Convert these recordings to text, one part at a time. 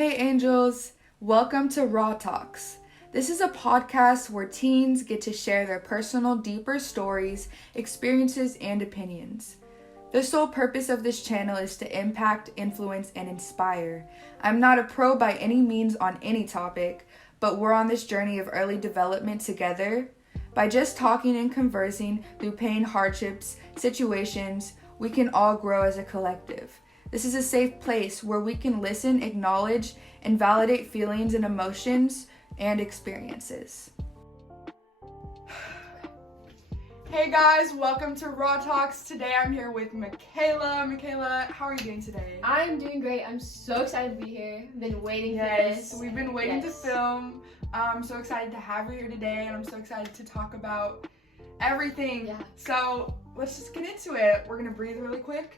Hey angels, welcome to Raw Talks. This is a podcast where teens get to share their personal, deeper stories, experiences, and opinions. The sole purpose of this channel is to impact, influence, and inspire. I'm not a pro by any means on any topic, but we're on this journey of early development together. By just talking and conversing through pain, hardships, situations, we can all grow as a collective. This is a safe place where we can listen, acknowledge, and validate feelings and emotions and experiences. Hey guys, welcome to Raw Talks. Today I'm here with Michaela. Michaela, how are you doing today? I'm doing great. I'm so excited to be here. Been waiting for this. We've been waiting to film. I'm so excited to have her here today, and I'm so excited to talk about everything. Yeah. So let's just get into it. We're gonna breathe really quick.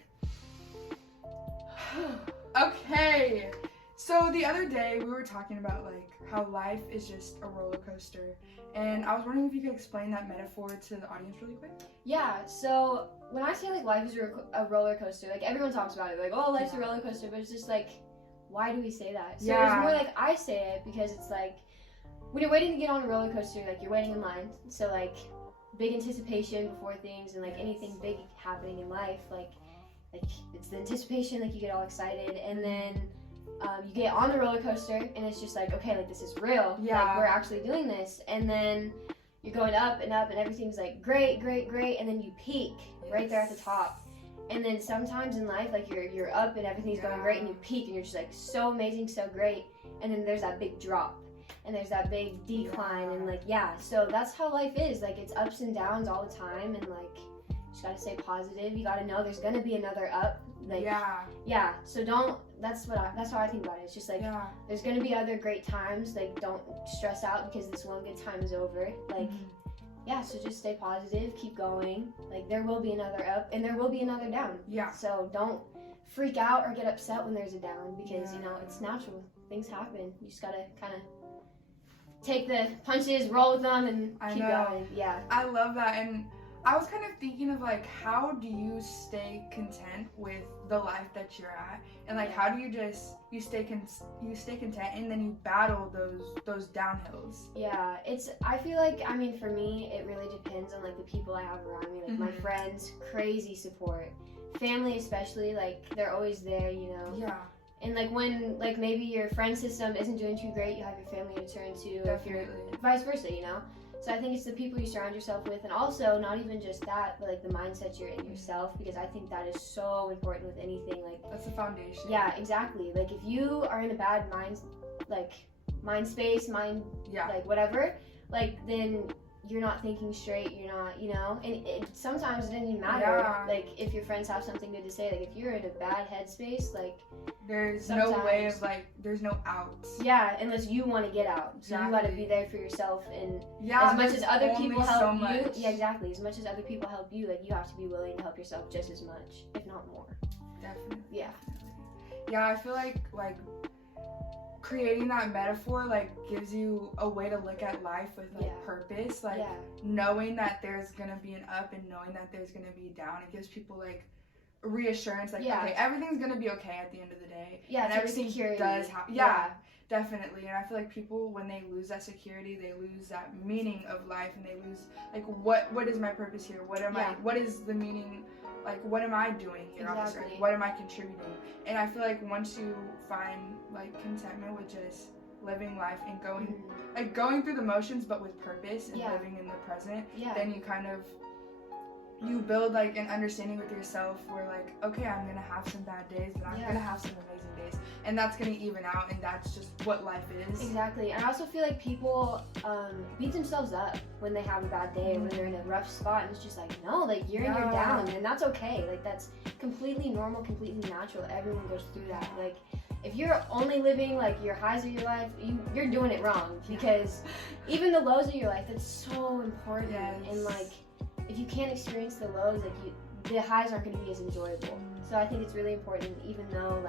Okay, so the other day we were talking about how life is just a roller coaster, and I was wondering if you could explain that metaphor to the audience really quick. Yeah, so when I say life is a roller coaster, everyone talks about it, oh, life's a roller coaster, but it's just why do we say that? So it's more I say it because it's when you're waiting to get on a roller coaster, you're waiting in line, so big anticipation before things and anything big happening in life, it's the anticipation, you get all excited, and then you get on the roller coaster, and it's just okay, this is real. Yeah. We're actually doing this, and then you're going up, and everything's great, and then you peak right there at the top. And then sometimes in life, you're up, and everything's going great, and you peak, and you're just so amazing, so great, and then there's that big drop, and there's that big decline, and so that's how life is. It's ups and downs all the time, and just gotta stay positive. You gotta know there's gonna be another up. So that's how I think about it. It's just there's gonna be other great times. Don't stress out because this one good time is over. So just stay positive, keep going. There will be another up and there will be another down. Yeah. So don't freak out or get upset when there's a down because it's natural. Things happen. You just gotta kind of take the punches, roll with them, and keep going. Yeah. I love that. And I was kind of thinking of how do you stay content with the life that you're at, and how do you stay content, and then you battle those downhills. Yeah, I feel for me it really depends on the people I have around me, my friends, crazy support, family especially, they're always there, Yeah. And when maybe your friend system isn't doing too great, you have your family to turn to. Definitely. If you're vice versa, So I think it's the people you surround yourself with, and also not even just that, but the mindset you're in yourself, because I think that is so important with anything. That's the foundation. Yeah, exactly. If you are in a bad mind space, whatever, then you're not thinking straight. You're not, and sometimes it doesn't even matter. Yeah. If your friends have something good to say, if you're in a bad headspace, there's no way of there's no outs. Yeah, unless you want to get out. So exactly. You got to be there for yourself, and yeah, as much as other people help so you, yeah, exactly. As much as other people help you, you have to be willing to help yourself just as much, if not more. Definitely. Yeah. Yeah, I feel like creating that metaphor gives you a way to look at life with purpose, knowing that there's gonna be an up and knowing that there's gonna be a down. It gives people reassurance, okay, everything's gonna be okay at the end of the day. Yeah, and everything does happen. Yeah, definitely. And I feel people, when they lose that security, they lose that meaning of life, and they lose what is my purpose here? What am I? What is the meaning? What am I doing here on this earth? What am I contributing? And I feel once you find contentment with just living life and going through the motions, but with purpose and living in the present, then you kind of build an understanding with yourself where okay, I'm gonna have some bad days, but I'm gonna have some amazing days, and that's gonna even out, and that's just what life is. Exactly. And I also feel people beat themselves up when they have a bad day, when they're in a rough spot, and it's just no, you're in your down, and that's okay. That's completely normal, completely natural. Everyone goes through that. If you're only living your highs of your life, you're doing it wrong, because even the lows of your life, that's so important. Yes. And if you can't experience the lows, the highs aren't going to be as enjoyable. So I think it's really important, even though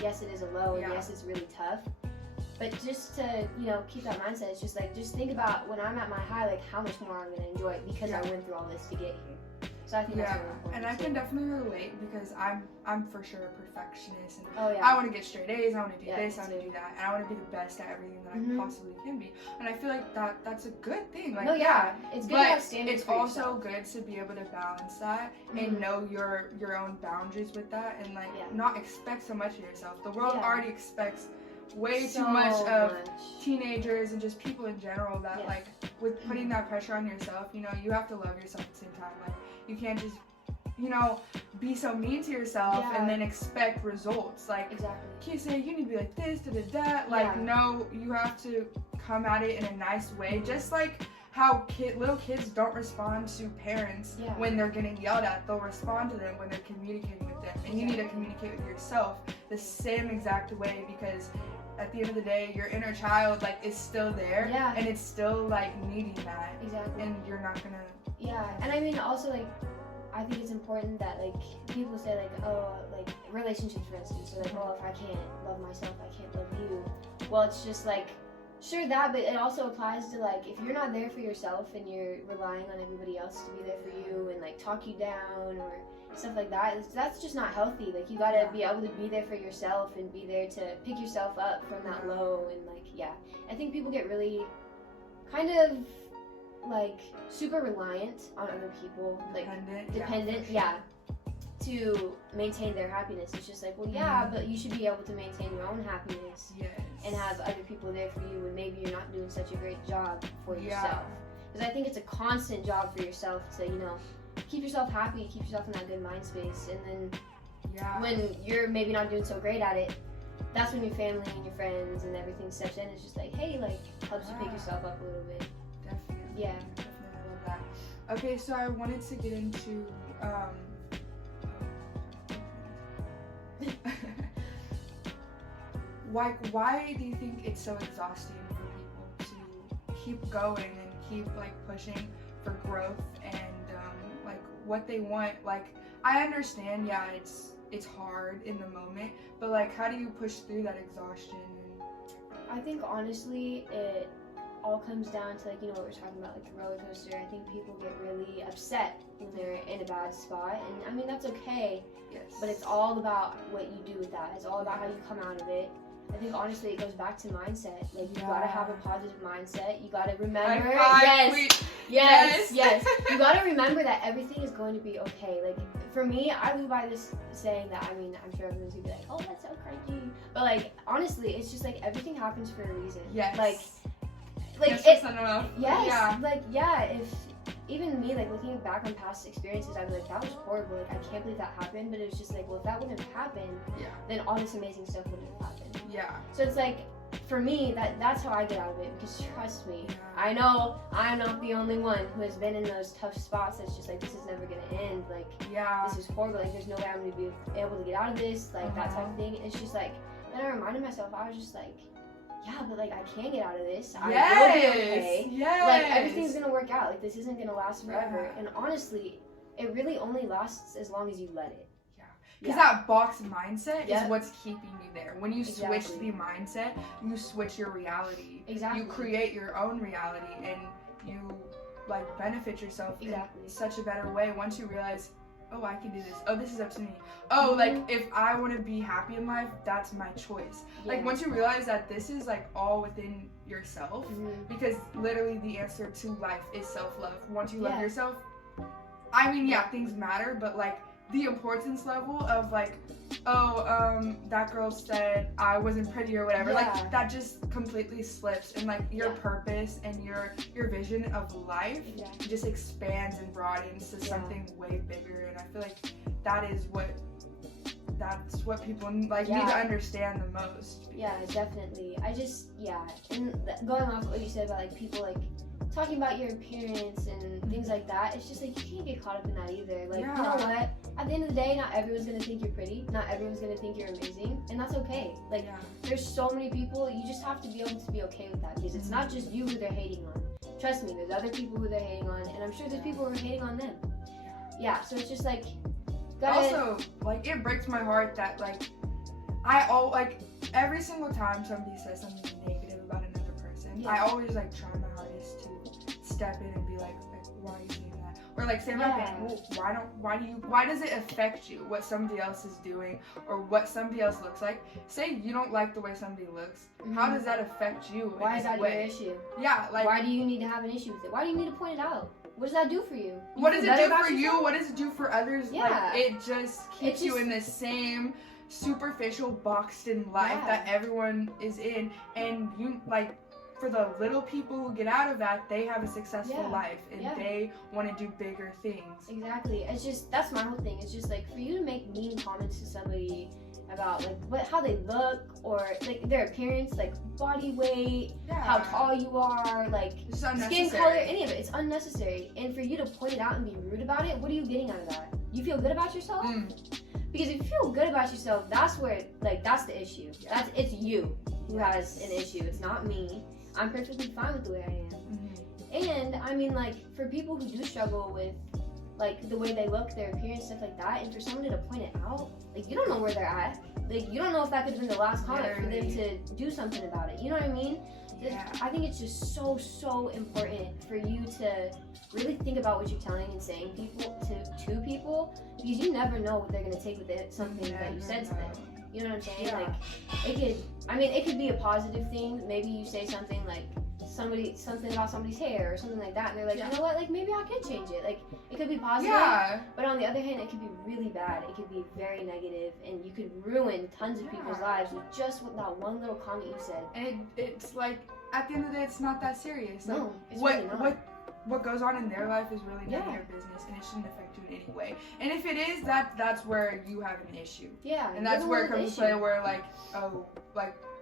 yes, it is a low, and yes, it's really tough, but just to keep that mindset. It's just think about when I'm at my high, how much more I'm going to enjoy it because I went through all this to get here. So I think that's really important. And I can definitely relate because I'm for sure a perfectionist, and Oh, yeah. I want to get straight A's, I want to do Yeah, this, I me want to too. do that, and I want to be the best at everything that Mhm. I possibly can be. And I feel like that's a good thing. Like, No, yeah, it's good to have but standards it's for also yourself. good to be able to balance that Mhm. and know your own boundaries with that, and like Yeah. not expect so much of yourself. The world Yeah. already expects way So too much of much. teenagers and just people in general that Yeah. like with putting that pressure on yourself, you know, you have to love yourself at the same time. Like, you can't just, you know, be so mean to yourself Yeah. and then expect results. Like, Exactly. you can't say you need to be like this, da. Like, Yeah. no, you have to come at it in a nice way. Just like how little kids don't respond to parents Yeah. when they're getting yelled at. They'll respond to them when they're communicating with them. And you need to communicate with yourself the same exact way, because at the end of the day, your inner child like is still there, Yeah. and it's still like needing that, Exactly. and you're not gonna. Yeah, and I mean also like I think it's important that like people say like, oh, like relationships for instance, so like, oh, if I can't love myself, I can't love you. Well, it's just like, sure that, but it also applies to like if you're not there for yourself and you're relying on everybody else to be there for you and like talk you down or stuff like that, that's just not healthy. Like, you gotta be able to be there for yourself and be there to pick yourself up from that low. And like, yeah, I think people get really kind of like super reliant on other people, like dependent, to maintain their happiness. It's just like, well, yeah, but you should be able to maintain your own happiness and have other people there for you, and maybe you're not doing such a great job for yourself. Because I think it's a constant job for yourself to, you know, keep yourself happy, keep yourself in that good mind space, and then when you're maybe not doing so great at it, that's when your family and your friends and everything steps in. It's just like, hey, like, helps you pick yourself up a little bit. Definitely. Yeah. Definitely love that. Okay, so I wanted to get into why do you think it's so exhausting for people to keep going and keep like pushing for growth and like what they want? Like, I understand, it's hard in the moment, but like, how do you push through that exhaustion? I think honestly it all comes down to, like, you know, what we're talking about, like the roller coaster. I think people get really upset when they're in a bad spot, and I mean, that's okay. But it's all about what you do with that. It's all about how you come out of it. I think honestly it goes back to mindset. Like, you gotta have a positive mindset. You gotta remember, yes. You gotta remember that everything is going to be okay. Like, for me, I live by this saying that, I mean, I'm sure everyone's gonna be like, oh, that's so crazy. But like, honestly, it's just like everything happens for a reason. Like if even me, like, looking back on past experiences, I'd be like, that was horrible. Like, I can't believe that happened. But it was just like, well, if that wouldn't have happened, then all this amazing stuff wouldn't have happened. So it's like, for me, that's how I get out of it, because trust me, I know I'm not the only one who has been in those tough spots that's just like, this is never gonna end, like, this is horrible, like, there's no way I'm gonna be able to get out of this, like, that type of thing. And it's just like, then I reminded myself, I was just like, yeah, but like, I can get out of this. I will be okay. Like, everything's gonna work out. Like, this isn't gonna last forever. And honestly, it really only lasts as long as you let it. Because that box mindset is what's keeping you there. When you switch the mindset, you switch your reality. You create your own reality, and you like benefit yourself in such a better way once you realize, oh, I can do this. Oh, this is up to me. Oh, like, if I want to be happy in life, that's my choice. Like, once you realize that this is like all within yourself, because literally the answer to life is self-love. Once you love yourself, I mean, things matter, but like, the importance level of like, that girl said I wasn't pretty or whatever, like, that just completely slips, and like, your purpose and your vision of life just expands and broadens to something way bigger. And I feel like that's what people like need to understand the most. Yeah, definitely. And going off what you said about like people like talking about your appearance and things like that, it's just like, you can't get caught up in that either. Like, you know what? At the end of the day, not everyone's gonna think you're pretty. Not everyone's gonna think you're amazing, and that's okay. Like, there's so many people. You just have to be able to be okay with that, because it's not just you who they're hating on. Trust me, there's other people who they're hating on, and I'm sure there's people who are hating on them. So it's just like, also, like, it breaks my heart that like, every single time somebody says something negative about another person, I always like try my hardest to step in and be like, why are you saying that? Or like say my thing. Well, why does it affect you what somebody else is doing or what somebody else looks like? Say you don't like the way somebody looks. How does that affect you? Why is that your issue? Yeah, like why do you need to have an issue with it? Why do you need to point it out? What does that do for you? What does it do for you? What does it do for others? Yeah. Like it just keeps you in the same superficial boxed in life that everyone is in, and you like for the little people who get out of that, they have a successful life and they want to do bigger things. Exactly. It's just that's my whole thing. It's just like for you to make mean comments to somebody about like how they look or like their appearance, like body weight, how tall you are, like skin color, any of it. It's unnecessary. And for you to point it out and be rude about it, what are you getting out of that? You feel good about yourself? Because if you feel good about yourself, that's where like that's the issue. It's you who has an issue. It's not me. I'm perfectly fine with the way I am. And I mean, like for people who do struggle with like the way they look, their appearance, stuff like that, and for someone to point it out, like you don't know where they're at. Like you don't know if that could have been the last comment for them to do something about it. You know what I mean? I think it's just so important for you to really think about what you're telling and saying to people, because you never know what they're gonna take with it, something that you said to them. You know what I'm saying? Like it could be a positive thing. Maybe you say something like something about somebody's hair or something like that, and they're like, you know what, like maybe I could change it. Like it could be positive, but on the other hand, it could be really bad. It could be very negative, and you could ruin tons of people's lives with just that one little comment you said. And it's like at the end of the day, it's not that serious. Like, no, it's really not. What goes on in their life is really none of your business, and it shouldn't affect you in any way. And if it is, that's where you have an issue. Yeah, and that's where it comes to play, where like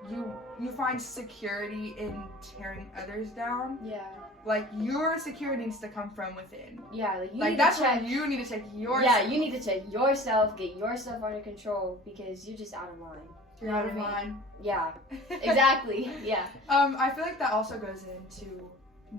you find security in tearing others down. Yeah. Like your security needs to come from within. Yeah, like you like need that's to check. where you need to check yourself. Yeah, you need to check yourself, get yourself under control because you're just out of line. You're out of line. Yeah, exactly. Yeah. I feel like that also goes into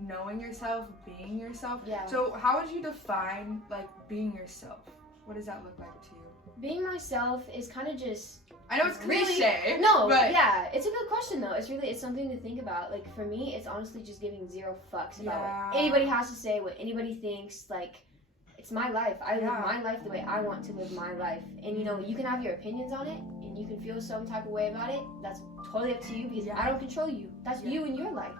knowing yourself, being yourself. Yeah. So how would you define like being yourself? What does that look like to you? Being myself is kind of just. I know it's cliche. Really, no, but yeah, it's a good question though. It's something to think about. Like for me, it's honestly just giving zero fucks about what anybody has to say, what anybody thinks. Like it's my life. I live my life the way I want to live my life. And you know, you can have your opinions on it, and you can feel some type of way about it. That's totally up to you because I don't control you. That's you and your life.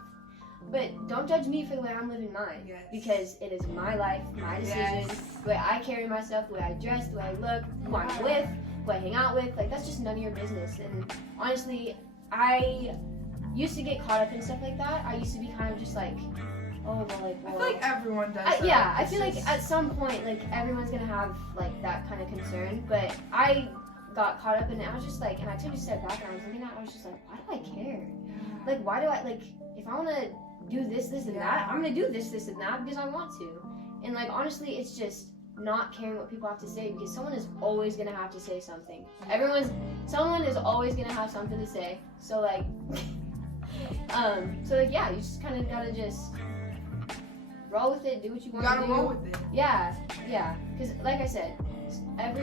But don't judge me for the way I'm living mine, because it is my life, my decision, the way I carry myself, the way I dress, the way I look, who I'm with, who I hang out with. Like, that's just none of your business. And honestly, I used to get caught up in stuff like that. I used to be kind of just like, oh, well, like, well. I feel like everyone does that. Yeah, I feel like at some point, like, everyone's gonna have, like, that kind of concern. But I got caught up in it. I was just like, and I took a step back and I was looking at it, I was just like, why do I care? Like, why do I, like, if I want to do this, and that, I'm gonna do this, and that because I want to. And like honestly, it's just not caring what people have to say, because someone is always gonna have to say something. Someone is always gonna have something to say. So like, yeah, you just kind of gotta just roll with it, do what you want to do. You gotta roll with it. Yeah, because like I said,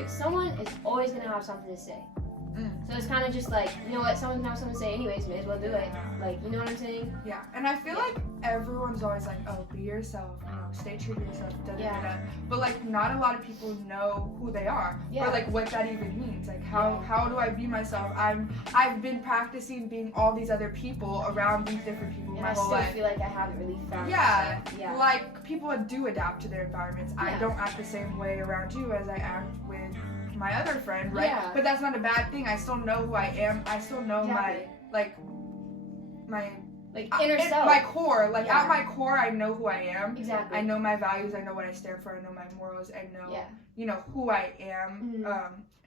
someone is always gonna have something to say. So it's kind of just like, you know what, someone can have something to say anyways, may as well do it. Like, you know what I'm saying? Yeah, and I feel like everyone's always like, oh, be yourself, you know, stay true to yourself, but like not a lot of people know who they are, or like what that even means. Like how do I be myself? I've been practicing being all these other people around these different people my whole life. I still feel like I haven't really found myself. Yeah, like people do adapt to their environments. I don't act the same way around you as I act with my other friend, right? Yeah. But that's not a bad thing. I still know who I am. I still know my inner self. My core. Like at my core, I know who I am. Exactly. I know my values. I know what I stand for. I know my morals. I know, you know, who I am.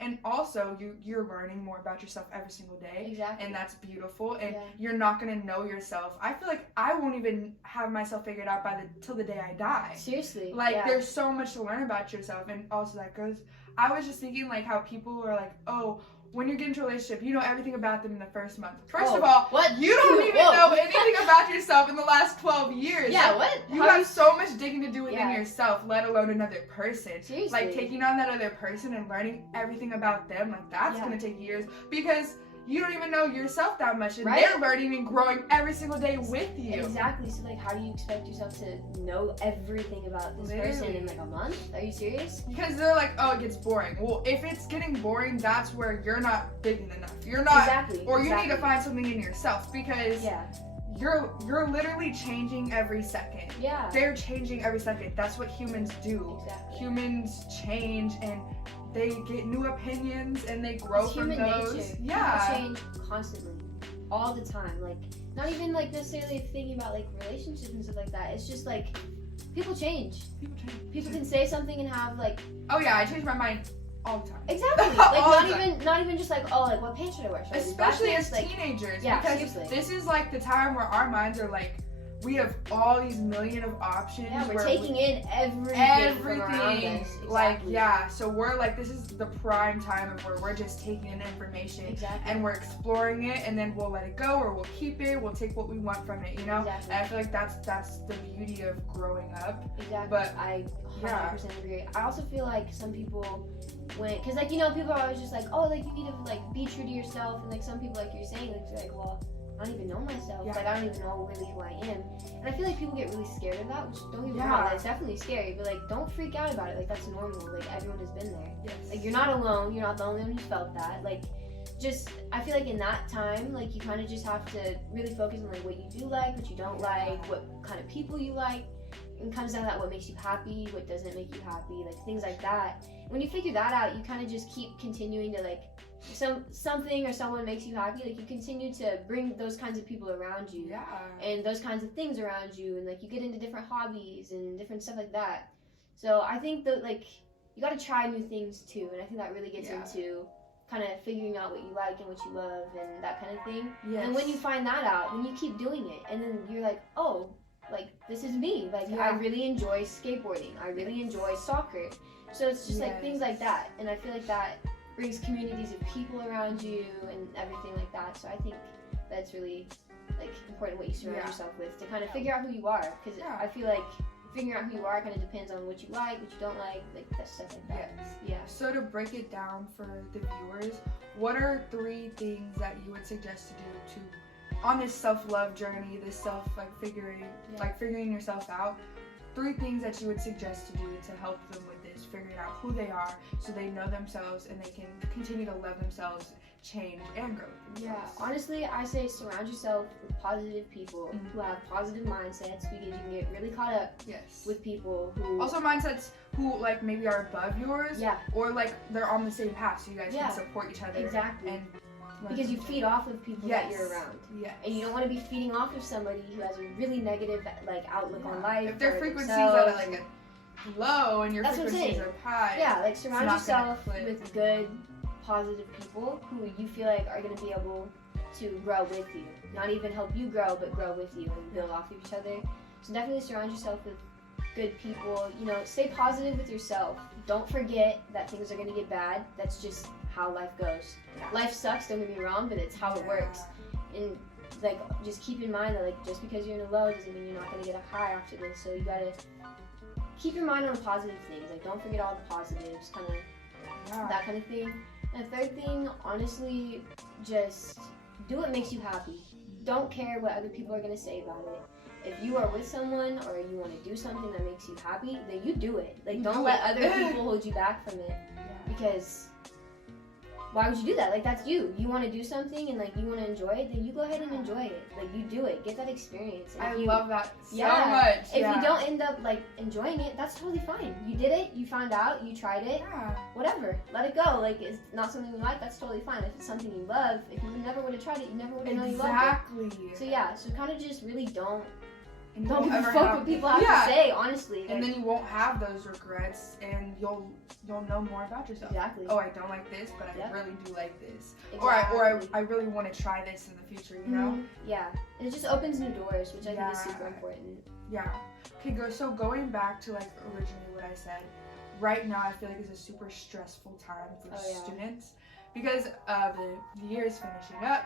And also, you're learning more about yourself every single day. Exactly. And that's beautiful. And you're not gonna know yourself. I feel like I won't even have myself figured out till the day I die. Seriously. Like there's so much to learn about yourself, and also that goes. I was just thinking like how people are like, oh, when you get into a relationship, you know everything about them in the first month. First of all, you don't even know anything about yourself in the last 12 years. Yeah, like, You have so much digging to do within yourself, let alone another person. Seriously. Like taking on that other person and learning everything about them, like that's gonna take years, because you don't even know yourself that much, and Right? they're learning and growing every single day with you. Exactly. So like, how do you expect yourself to know everything about this person in like a month? Are you serious? Because they're like, oh, it gets boring. Well, if it's getting boring, that's where you're not big enough. You're not, or you need to find something in yourself, because you're literally changing every second. Yeah. They're changing every second. That's what humans do. Exactly. Humans change, and they get new opinions, and they grow It's from human those. nature. Yeah. People change constantly, all the time. Like, not even like necessarily thinking about like relationships and stuff like that. It's just like people change. People can say something and have like, oh yeah, I change my mind all the time. Exactly. Like not even just like, oh, like what pants should I wear? Should I especially as like, teenagers. Yeah, because seriously. This is like the time where our minds are like, we have all these million of options. Yeah, we're taking in everything from around us. Exactly. Like, yeah, so we're like, this is the prime time of where we're just taking in information. Exactly. And we're exploring it, and then we'll let it go, or we'll keep it, we'll take what we want from it, you know? Exactly. And I feel like that's the beauty of growing up. Exactly. But I 100% agree. I also feel like some people, because like, you know, people are always just like, oh, like you need to like be true to yourself, and like some people, like you're saying, like well, I don't even know myself. Yeah. Like I don't even know really who I am. And I feel like people get really scared of that, which don't get me Yeah. wrong, that's definitely scary, but like don't freak out about it. Like that's normal. Like everyone has been there. Yes. Like you're not alone. You're not the only one who's felt that. Like just, I feel like in that time, like you kind of just have to really focus on like what you do like, what you don't like, what kind of people you like. And comes down to that, what makes you happy, what doesn't make you happy, like things like that. When you figure that out, you kind of just keep continuing to like, something or someone makes you happy, like you continue to bring those kinds of people around you, and those kinds of things around you, and like you get into different hobbies and different stuff like that. So I think that like you got to try new things too, and I think that really gets into kind of figuring out what you like and what you love and that kind of thing. Yes. And when you find that out, then you keep doing it, and then you're like, oh, like this is me. Like I really enjoy skateboarding. I really enjoy soccer. So it's just like things like that, and I feel like that brings communities of people around you and everything like that. So I think that's really like important what you surround yourself with to kind of figure out who you are, because I feel like figuring out who you are kind of depends on what you like, what you don't like that stuff like that. Yeah. So to break it down for the viewers, what are 3 things that you would suggest to do to on this self-love journey, this self figuring yourself out? 3 things that you would suggest to do to help them with this, figuring out who they are so they know themselves and they can continue to love themselves, change, and grow. Yeah, honestly, I say surround yourself with positive people who have positive mindsets, because you can get really caught up with people who... Also mindsets who like maybe are above yours, or like they're on the same path, so you guys can support each other. Exactly. And because you feed off of people that you're around. Yes. And you don't want to be feeding off of somebody who has a really negative like outlook on life. If their frequencies are like low and your frequencies are high. Yeah, like surround yourself with good, positive people who you feel like are going to be able to grow with you. Not even help you grow, but grow with you and build off of each other. So definitely surround yourself with good people. You know, stay positive with yourself. Don't forget that things are going to get bad. That's just how life goes. Life sucks, don't get me wrong, but it's how it works. And like just keep in mind that like just because you're in a low doesn't mean you're not going to get a high after this. So you got to keep your mind on the positive things. Like don't forget all the positives, kind of that kind of thing. And the 3rd thing, honestly, just do what makes you happy. Don't care what other people are going to say about it. If you are with someone or you want to do something that makes you happy, then you do it. Like don't let other people hold you back from it. Because why would you do that? Like that's you. You want to do something and like you want to enjoy it, then you go ahead and enjoy it. Like you do it. Get that experience. I love that so much. If you don't end up like enjoying it, that's totally fine. You did it. You found out. You tried it. Whatever. Let it go. Like it's not something you like. That's totally fine. If it's something you love, if you never would have tried it, you never would have known you loved it. So yeah. So kind of just really don't give a fuck what people have to say. Honestly. And then you won't have those regrets, and you'll know more about yourself. Exactly. Oh, I don't like this, but I really do like this. Exactly. Or I really want to try this in the future. You know? Yeah. And it just opens new doors, which I think is super important. Yeah. Okay, so going back to like originally what I said, right now I feel like it's a super stressful time for students because the year is finishing up.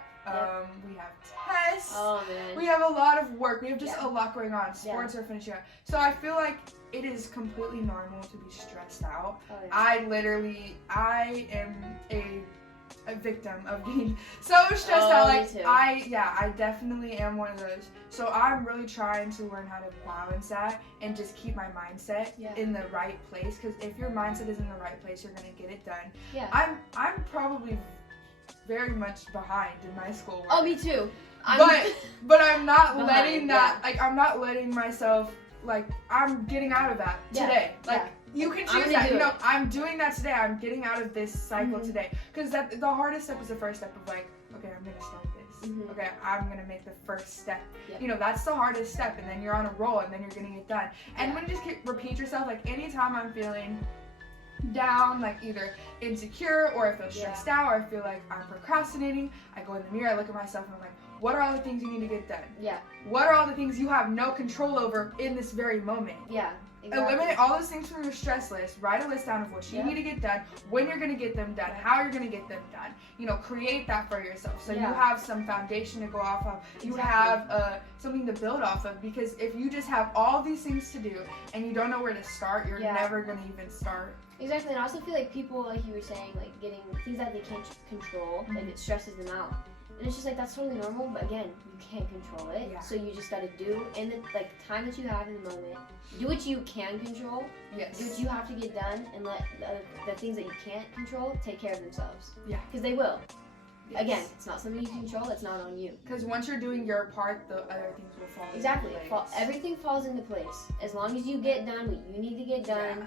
We have tests. Oh, man. We have a lot of work. We have just a lot going on. Sports are finishing up. So I feel like it is completely normal to be stressed out. Oh, yeah. I am a a victim of being so stressed out. Like, I definitely am one of those. So I'm really trying to learn how to balance that and just keep my mindset in the right place. Because if your mindset is in the right place, you're gonna get it done. Yeah. I'm probably very much behind in my schoolwork. Oh, me too. But I'm not behind, letting that. Like, I'm not letting myself. Like, I'm getting out of that today. Like, you can choose that. You know, I'm doing that today. I'm getting out of this cycle today. Because the hardest step is the first step of, like, okay, I'm going to start this. Okay, I'm going to make the first step. You know, that's the hardest step. And then you're on a roll, and then you're getting it done. And when you just repeat yourself, like, anytime I'm feeling down, like either insecure or I feel stressed out or I feel like I'm procrastinating, I go in the mirror, I look at myself, and I'm like, what are all the things you need to get done? Yeah. What are all the things you have no control over in this very moment? Yeah. Exactly. Eliminate all those things from your stress list. Write a list down of what you need to get done, when you're going to get them done, how you're going to get them done. You know, create that for yourself. So you have some foundation to go off of. You have something to build off of. Because if you just have all these things to do and you don't know where to start, you're never going to even start. Exactly. And I also feel like people, like you were saying, like getting things that they can't control, like it stresses them out. And it's just like, that's totally normal, but again, you can't control it. Yeah. So you just gotta do, in the time that you have in the moment, do what you can control. Yes. Do what you have to get done, and let the things that you can't control take care of themselves. Yeah. Because they will. Yes. Again, it's not something you can control, it's not on you. Because once you're doing your part, the other things will fall into place. Everything falls into place. As long as you get done what you need to get done,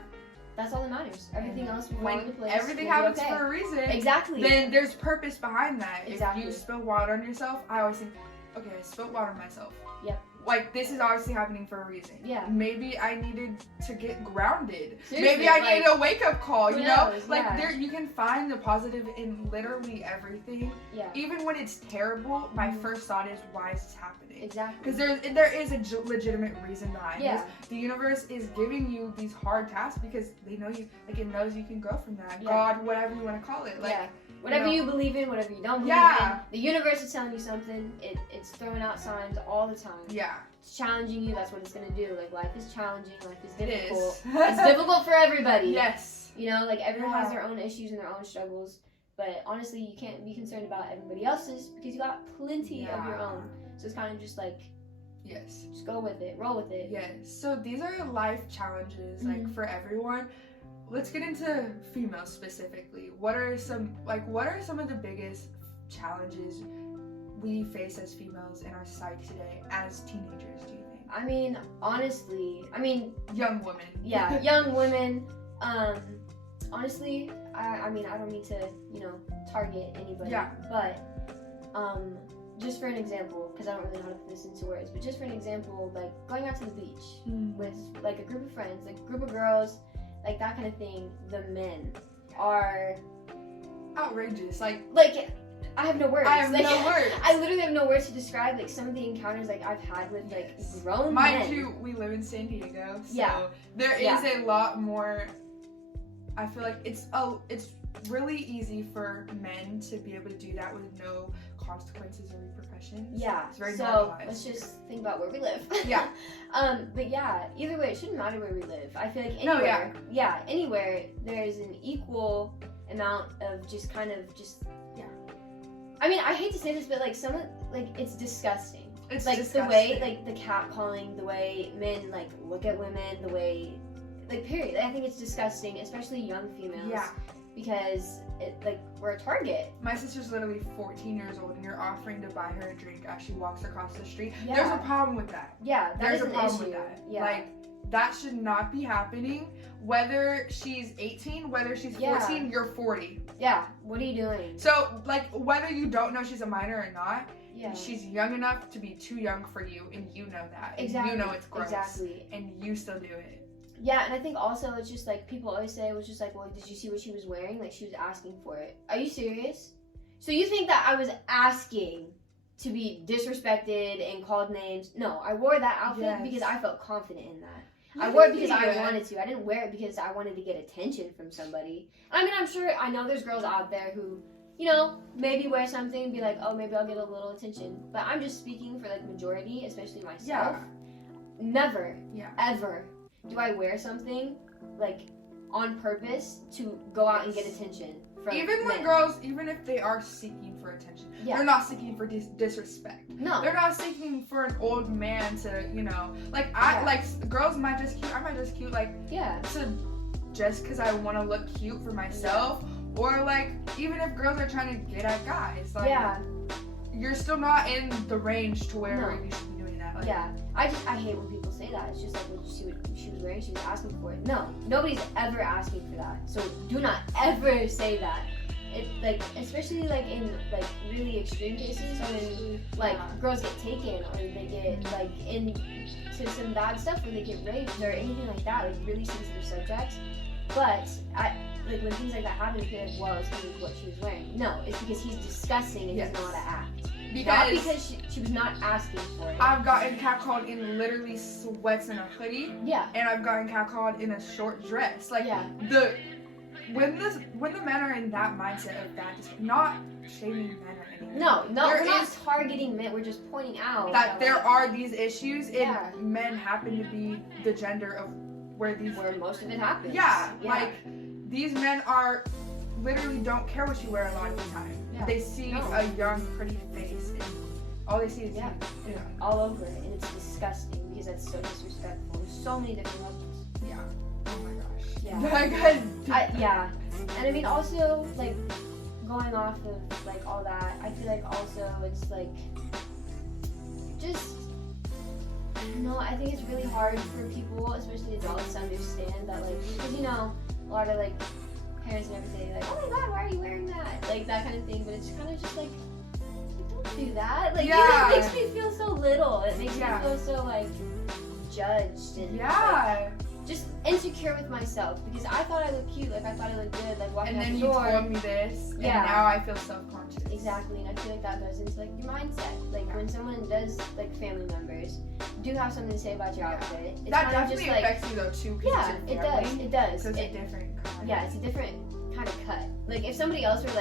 that's all that matters. Everything else will fall into place. Everything happens for a reason. Exactly. Then there's purpose behind that. Exactly. If you spill water on yourself, I always think, okay, I spilled water on myself. Yep. Like, this is obviously happening for a reason. Yeah. Maybe I needed to get grounded. Seriously, maybe I needed a wake-up call, you know? Like, there, you can find the positive in literally everything. Yeah. Even when it's terrible, my first thought is, why is this happening? Exactly. Because there is a legitimate reason behind this. The universe is giving you these hard tasks because they know you, like, it knows you can grow from that. God, whatever you want to call it. Like, whatever you believe in, whatever you don't believe in, the universe is telling you something. It's throwing out signs all the time. Yeah. It's challenging you. That's what it's gonna do. Like, life is challenging. Life is difficult. It's difficult for everybody. Yes. You know, like, everyone has their own issues and their own struggles. But honestly, you can't be concerned about everybody else's because you got plenty of your own. So it's kind of just like, just go with it, roll with it. Yes. So these are life challenges, like, for everyone. Let's get into females specifically. What are some of the biggest challenges we face as females in our society today as teenagers, do you think? I mean, honestly, young women. Yeah, young women. Honestly, I mean, I don't mean to, target anybody. Yeah. But, just for an example, because I don't really know how to put this into words, but just for an example, like, going out to the beach with, like, a group of friends, like, a group of girls, like, that kind of thing, the men are outrageous. Like I have no words. I have no words. I literally have no words to describe, like, some of the encounters, like, I've had with, like, grown men. Mind you, we live in San Diego, so there is a lot more. I feel like it's really easy for men to be able to do that with no consequences or repercussions. Yeah. It's very so let's just think about where we live. Yeah. But yeah, either way, it shouldn't matter where we live. I feel like anywhere, anywhere there's an equal amount of just kind of just. I mean, I hate to say this, but, like, it's disgusting. It's like disgusting. The way, like, the catcalling, the way men, like, look at women, the way, like, period. I think it's disgusting, especially young females. Yeah. Because, we're a target. My sister's literally 14 years old, and you're offering to buy her a drink as she walks across the street. Yeah. There's a problem with that. Yeah, there's a problem with that. Yeah. Like, that should not be happening. Whether she's 18, whether she's 14, you're 40. Yeah, what are you doing? So, like, whether you don't know she's a minor or not, she's young enough to be too young for you, and you know that. Exactly. And you know it's gross. Exactly. And you still do it. Yeah, and I think also it's just, like, people always say it was just like, well, did you see what she was wearing? Like, she was asking for it. Are you serious? So you think that I was asking to be disrespected and called names? No, I wore that outfit because I felt confident in that. I wore it because I wanted to. I didn't wear it because I wanted to get attention from somebody. I mean, I know there's girls out there who, maybe wear something and be like, oh, maybe I'll get a little attention. But I'm just speaking for, like, majority, especially myself. Yeah. Never, ever do I wear something, like, on purpose to go out and get attention from even when men. girls, even if they are seeking for attention, they're not seeking for disrespect. No, they're not seeking for an old man to, like girls might just cute. I might just cute to just because I want to look cute for myself, or like even if girls are trying to get at guys, you're still not in the range to where you should be doing that. I hate when people say that. It's just like, well, did you see what she was wearing? She was asking for it. No, nobody's ever asking for that. So do not ever say that. It especially in really extreme cases when girls get taken or they get into some bad stuff or they get raped or anything like that, really sensitive subjects. But when things like that happen, you feel like, well, it's because of what she was wearing. No, it's because he's disgusting and doesn't know how to act. Not because she was not asking for it. I've gotten catcalled in literally sweats and a hoodie. Yeah. And I've gotten catcalled in a short dress. When the men are in that mindset of that, just not shaming men or anything. No, we're not targeting men. We're just pointing out that there are these issues, and men happen to be the gender of where most of it happens. These men are literally don't care what you wear a lot of the time. Yeah. They see a young, pretty face, and all they see is you. All over it, and it's disgusting because that's so disrespectful. There's so many different levels. Yeah. Oh my gosh. Yeah. And I mean, also going off of all that, I feel like also it's just. I think it's really hard for people, especially adults, to understand that, because a lot of parents and everything, oh my god, why are you wearing that? That kind of thing. But it's kind of just don't do that. It makes me feel so little. It makes me feel so judged and just insecure with myself because I thought I looked cute, I thought I looked good, walking out the door. And then you told me this, and now I feel self-conscious. Exactly, and I feel like that goes into your mindset. When someone does family members do have something to say about your outfit, it's that kind of definitely just affects you though too. It does. So it's a different kind. Yeah, it's a different kind of cut. If somebody else were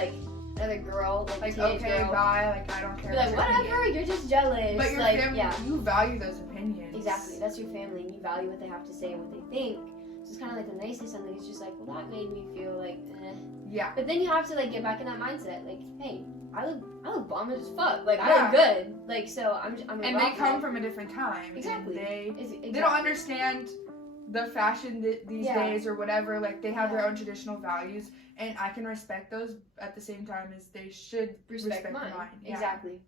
another girl, okay, girl, bye, I don't care. Be whatever, you're just jealous. But your family, you value those opinions. Exactly, that's your family, and you value what they have to say and what they think. So it's kind of when they say something, it's just well, that made me feel eh. Yeah. But then you have to get back in that mindset, hey, I look bomb as fuck. I look good. So I'm and they come from a different time. Exactly. They don't understand the fashion these days or whatever. They have their own traditional values, and I can respect those at the same time as they should respect mine. Exactly.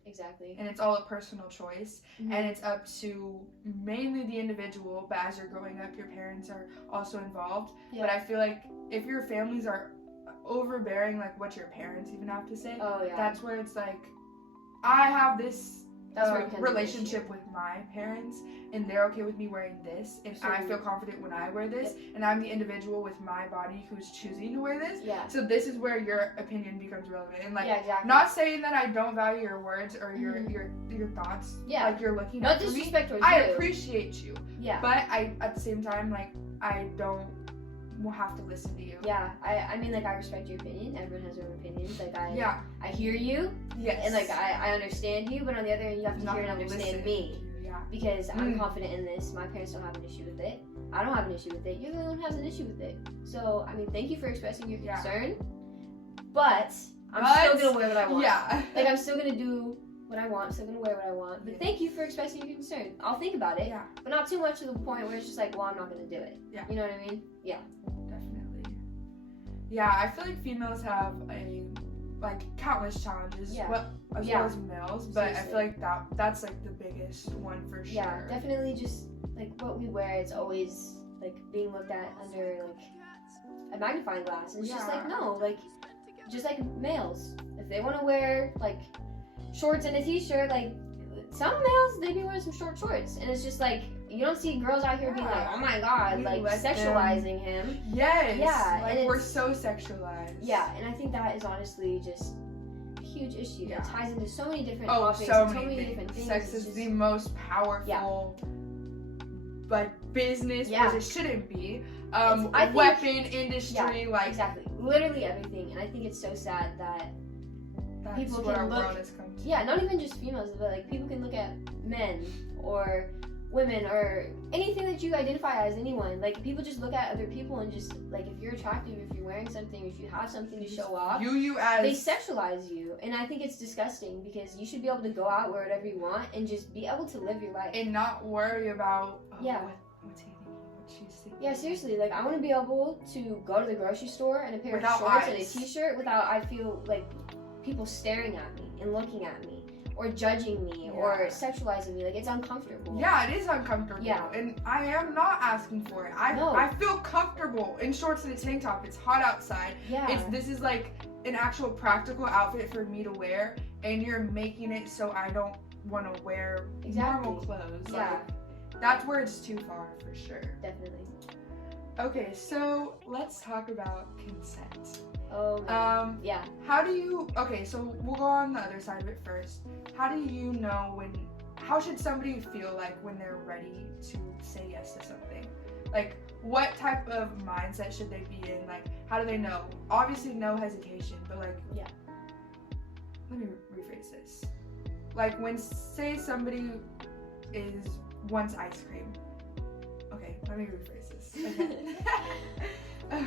And it's all a personal choice, and it's up to mainly the individual, but as you're growing up, your parents are also involved. But I feel if your families are overbearing what your parents even have to say, that's where it's I have this relationship with my parents, and they're okay with me wearing this, and I feel confident when I wear this, and I'm the individual with my body who's choosing to wear this. So this is where your opinion becomes relevant, and not saying that I don't value your words or your thoughts. You're looking not up for me. I appreciate you. But I at the same time I don't have to listen to you. I mean I respect your opinion. Everyone has their own opinions. I hear you. Yes. And I understand you, but on the other hand, you have to hear and understand me. Because I'm confident in this. My parents don't have an issue with it. I don't have an issue with it. You're the one who has an issue with it. So I mean, thank you for expressing your concern. But I'm still gonna wear what I want. I'm still gonna do what I want. I'm still gonna wear what I want. But thank you for expressing your concern. I'll think about it. But not too much to the point where it's just well, I'm not gonna do it. You know what I mean? Definitely. I feel females have countless challenges. As well as males, but seriously. I feel that's the biggest one for sure. Yeah, definitely. Just what we wear, it's always being looked at under a magnifying glass. And it's just no, just males, if they want to wear shorts and a t-shirt, some males, they be wearing some short shorts, and it's just you don't see girls out here being oh my god, sexualizing him. Yes. Yeah. And we're so sexualized. Yeah, and I think that is honestly just a huge issue. It ties into so many different topics. So and many different things. Sex is the most powerful business, which it shouldn't be. Weapon industry, exactly. Literally everything. And I think it's so sad that that's people what can our look, world has come to. Yeah, not even just females, but people can look at men or women or anything that you identify as, anyone. Like, people just look at other people and just, like, if you're attractive, if you're wearing something, if you have something to show off, they sexualize you. And I think it's disgusting, because you should be able to go out, wear whatever you want, and just be able to live your life. And not worry about, what's he thinking, what she's thinking. Yeah, seriously, like, I want to be able to go to the grocery store in a pair without of shorts eyes. and a t-shirt without, I feel like, people staring at me and looking at me. Or judging me, or sexualizing me. Like, it's uncomfortable. Yeah, it is uncomfortable. Yeah. And I am not asking for it. I feel comfortable in shorts and a tank top. It's hot outside. Yeah. This is like an actual practical outfit for me to wear, and you're making it so I don't want to wear normal clothes. Yeah. Like, that's where it's too far, for sure. Definitely. Okay, so let's talk about consent. Oh, man. Yeah. Okay, so we'll go on the other side of it first. How do you know how should somebody feel like when they're ready to say yes to something? Like, what type of mindset should they be in? Like, how do they know? Obviously, no hesitation, but like, let me rephrase this. Like, when, say, somebody wants ice cream. Okay, let me rephrase this. Okay.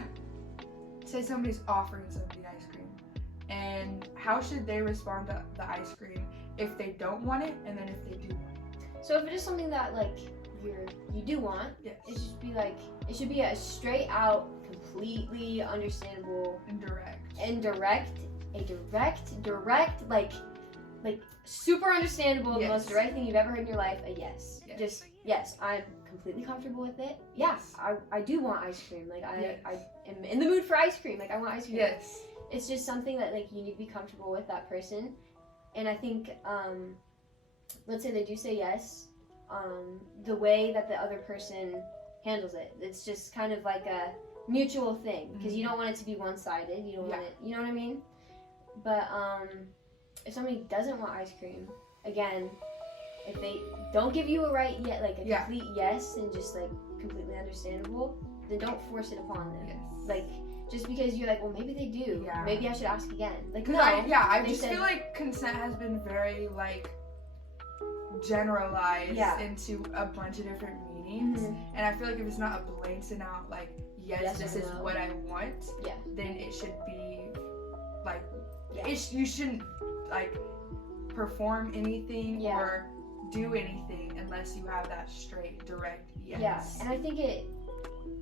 Say somebody's offering somebody ice cream, and how should they respond to the ice cream if they don't want it, and then if they do want it? So if it is something that, like, you do want, yes, it should be a straight out, completely understandable and direct, like super understandable, the most direct thing you've ever heard in your life. A yes. Just yes, I'm completely comfortable with it. Yes. Yeah, I do want ice cream. Like, I am in the mood for ice cream. Like, I want ice cream. Yes. It's just something that, like, you need to be comfortable with that person. And I think, let's say they do say yes, the way that the other person handles it, it's just kind of like a mutual thing, because you don't want it to be one-sided. You don't want it, you know what I mean? But if somebody doesn't want ice cream, again, if they don't give you a complete yes and just, like, completely understandable, then don't force it upon them. Yes. Like, just because you're like, well, maybe they do. Yeah. Maybe I should ask again. Like, no. I just feel like consent has been very, like, generalized into a bunch of different meanings. Mm-hmm. And I feel like if it's not a blatant out, like, yes this is what I want, then it should be, like, you shouldn't, like, perform anything or do anything unless you have that straight, direct yes. Yeah, and I think it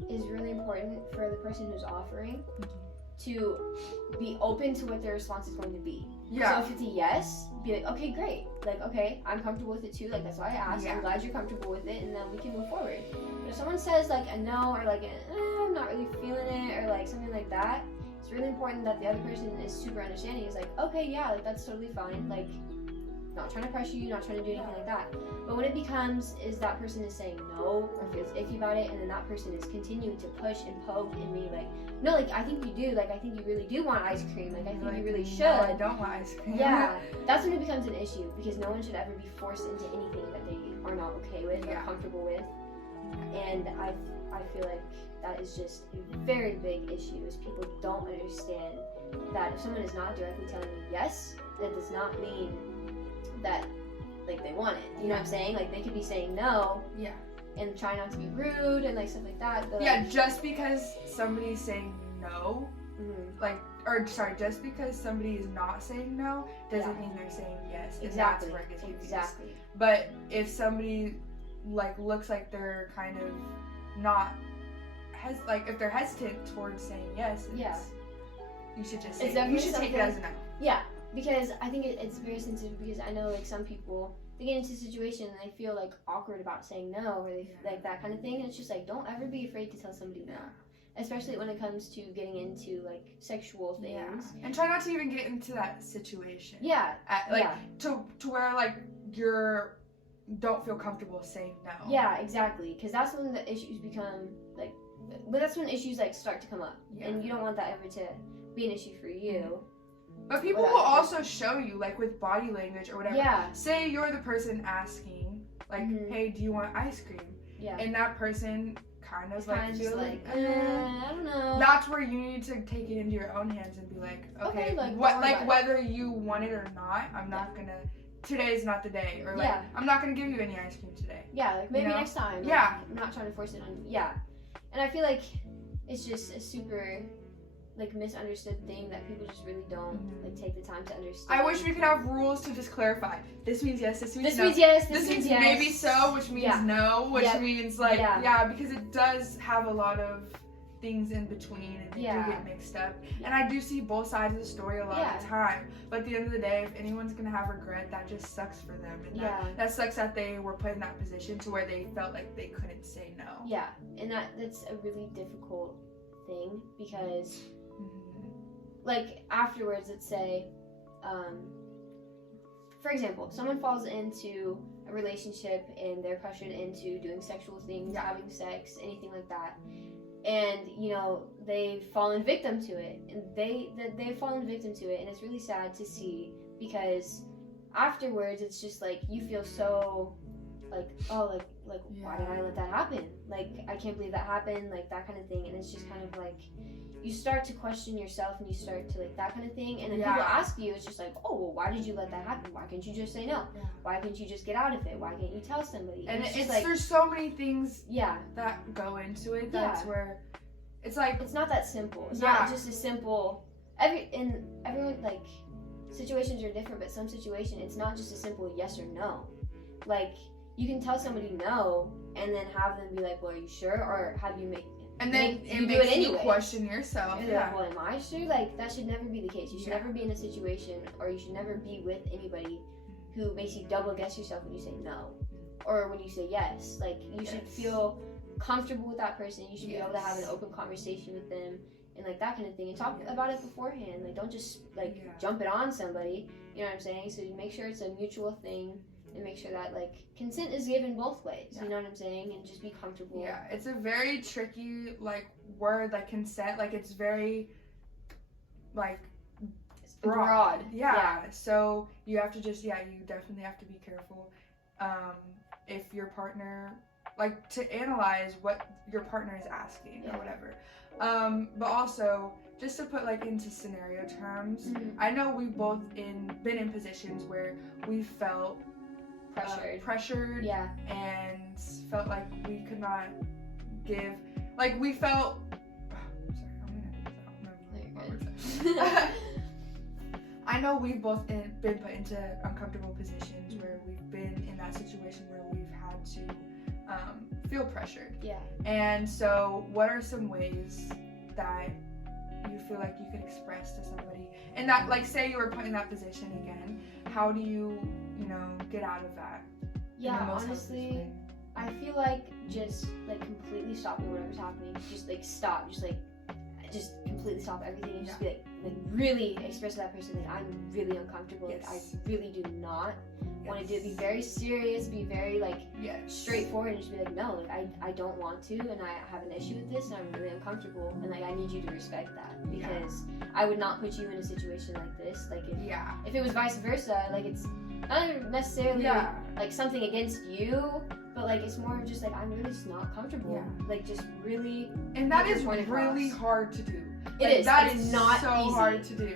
is really important for the person who's offering to be open to what their response is going to be. Yeah. So if it's a yes, be like, okay, great. Like, okay, I'm comfortable with it too. Like, that's why I asked. I'm glad you're comfortable with it, and then we can move forward. But if someone says, like, a no, or like, I'm not really feeling it, or like something like that, it's really important that the other person is super understanding. Is like, okay, yeah, like, that's totally fine. Like, not trying to pressure you, not trying to do anything like that. But when it becomes is that person is saying no or feels icky about it, and then that person is continuing to push and poke and be like, no, like, I think you do, like, I think you really do want ice cream, like, I think you really should. No, I don't want ice cream. Yeah, that's when it becomes an issue, because no one should ever be forced into anything that they are not okay with or comfortable with. And I feel like that is just a very big issue, is people don't understand that if someone is not directly telling you yes, that does not mean that, like, they want it. You know what I'm saying? Like, they could be saying no. Yeah. And try not to be rude and, like, stuff like that. But, like, just because somebody's saying no, just because somebody is not saying no doesn't mean they're saying yes. Exactly. And that's where it gets confused. Exactly. But if somebody, like, looks like they're kind of not, if they're hesitant towards saying yes, you should just say, you should take it as a no. Yeah. Because I think it's very sensitive, because I know, like, some people, they get into a situation and they feel, like, awkward about saying no, or they, like, that kind of thing. And it's just like, don't ever be afraid to tell somebody no. Especially when it comes to getting into, like, sexual things. Yeah. And try not to even get into that situation. Yeah. To where, like, don't feel comfortable saying no. Yeah, exactly. Because that's when the issues become, like, but that's when issues, like, start to come up. Yeah. And you don't want that ever to be an issue for you. But people will also show you, like, with body language or whatever. Yeah. Say you're the person asking, like, hey, do you want ice cream? Yeah. And that person kind of, like, feels like, I don't know. That's where you need to take it into your own hands and be like, okay, whether you want it or not, I'm not gonna today's not the day, or like I'm not gonna give you any ice cream today. Yeah, like maybe next time. Yeah. Like, I'm not trying to force it on you. Yeah. And I feel like it's just a super like misunderstood thing that people just really don't like take the time to understand. I wish we could have rules to just clarify. This means yes, this means this no. Means yes, this means yes. maybe so, which means no, which means like because it does have a lot of things in between and they do get mixed up. And I do see both sides of the story a lot of the time. But at the end of the day, if anyone's gonna have regret, that just sucks for them. And that sucks that they were put in that position to where they felt like they couldn't say no. Yeah, and that's a really difficult thing because like afterwards, let's say, for example, someone falls into a relationship and they're pressured into doing sexual things, having sex, anything like that. And you know they've fallen victim to it, and they've fallen victim to it, and it's really sad to see because afterwards it's just like you feel so like why did I let that happen? Like I can't believe that happened, like that kind of thing, and it's just kind of like you start to question yourself and you start to like that kind of thing, and then people ask you, it's just like, oh well, why did you let that happen? Why can't you just say no? Why can't you just get out of it? Why can't you tell somebody? And it's like there's so many things that go into it. That's where it's like it's not that simple. It's not just a simple everyone like situations are different, but some situation it's not just a simple yes or no. Like you can tell somebody no and then have them be like, well, are you sure? Or have you make and then it makes you question yourself. And like, well, am I sure? Like that should never be the case. You should never be in a situation, or you should never be with anybody who makes you double guess yourself when you say no, or when you say yes. Like you should feel comfortable with that person. You should be able to have an open conversation with them and like that kind of thing, and talk about it beforehand. Like don't just like jump it on somebody. You know what I'm saying? So you make sure it's a mutual thing. And make sure that like consent is given both ways, you know what I'm saying, and just be comfortable. Yeah, it's a very tricky like word, like consent, like it's very like broad. Yeah. So you have to just you definitely have to be careful if your partner like to analyze what your partner is asking or whatever. But also just to put like into scenario terms, I know we've both been in positions where we felt pressured and felt like we could not give, like we felt I know we've both been put into uncomfortable positions where we've been in that situation where we've had to feel pressured. And so what are some ways that you feel like you could express to somebody, and that like say you were put in that position again, how do you get out of that? Honestly, I feel like just like completely stopping whatever's happening, just like stop, just completely stop everything and just be like really express to that person like I'm really uncomfortable, like I really do not want to do it. Be very serious, be very like straightforward, and just be like no, like I don't want to, and I have an issue with this, and I'm really uncomfortable, and like I need you to respect that, because I would not put you in a situation like this. Like if it was vice versa, like it's not even necessarily like something against you, but like it's more of just like I'm really just not comfortable. Like just really. And that is really hard to do. It is. That is not so easy. hard to do.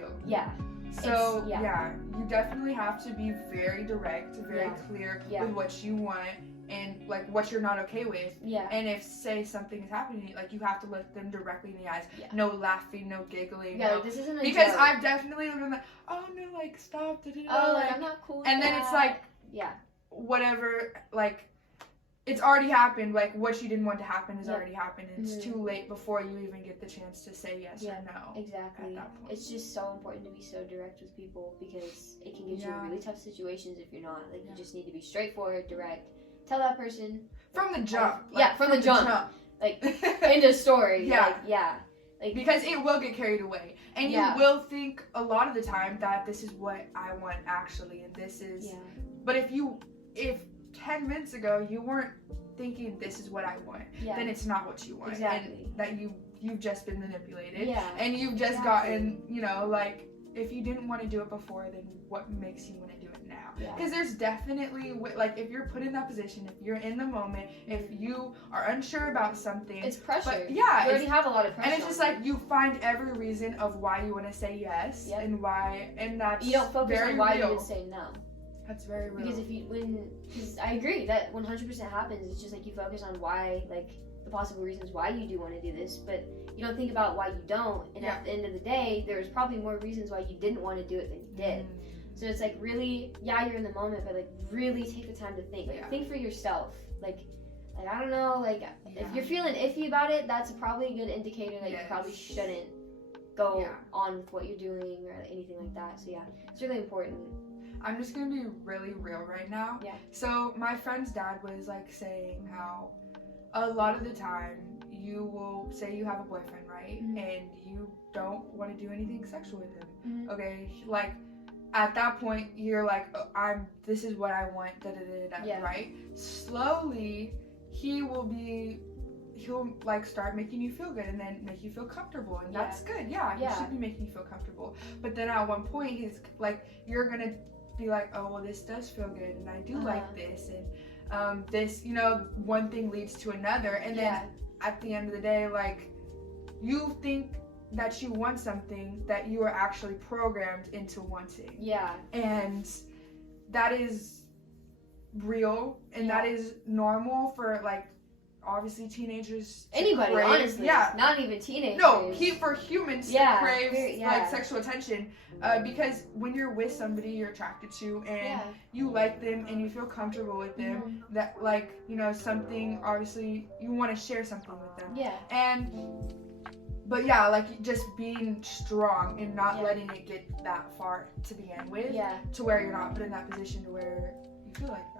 So you definitely have to be very direct, very clear with what you want and like what you're not okay with. And if say something is happening, like you have to look them directly in the eyes. No laughing, no giggling. This isn't a because joke. I've definitely been like, oh no, like stop. Like I'm not cool with and then that. it's like whatever, like it's already happened. Like what you didn't want to happen has already happened, and it's too late before you even get the chance to say yes or no. Exactly. It's just so important to be so direct with people, because it can get you in really tough situations if you're not. Like you just need to be straightforward, direct. Tell that person from the jump. From the jump. Like end of story. Like because it will get carried away, and you will think a lot of the time that this is what I want actually, and this is. But if 10 minutes ago you weren't thinking this is what I want, then it's not what you want, and that you've just been manipulated, and you've just gotten like if you didn't want to do it before, then what makes you want to do it now? Because there's definitely like if you're put in that position, if you're in the moment, if you are unsure about something, it's pressure. But, you already have a lot of pressure, and it's just like you find every reason of why you want to say yes and why, and that's you don't focus very on why real. you would say no. That's very real. Because because I agree that 100% happens. It's just like you focus on why, like the possible reasons why you do want to do this, but you don't think about why you don't. And at the end of the day, there's probably more reasons why you didn't want to do it than you did. So it's like really, you're in the moment, but like really take the time to think. Like think for yourself. Like I don't know, like if you're feeling iffy about it, that's probably a good indicator that you probably shouldn't go on with what you're doing or anything like that. So it's really important. I'm just gonna be really real right now. Yeah. So my friend's dad was like saying how a lot of the time you will say you have a boyfriend, right? And you don't want to do anything sexual with him. Okay, like at that point you're like, oh, this is what I want, right? Slowly he'll like start making you feel good and then make you feel comfortable, and that's good. He should be making you feel comfortable. But then at one point he's like, you're gonna be like, oh well, this does feel good and I do like this, and this, one thing leads to another, and then at the end of the day, like, you think that you want something that you are actually programmed into wanting. And that is real, and that is normal for, like, obviously teenagers to anybody crave, honestly, not even teenagers. No, for humans to crave like sexual attention, because when you're with somebody you're attracted to and you like them and you feel comfortable with them, that like, something, obviously you want to share something with them. But like just being strong and not letting it get that far to begin with, to where you're not put in that position to where you feel like that.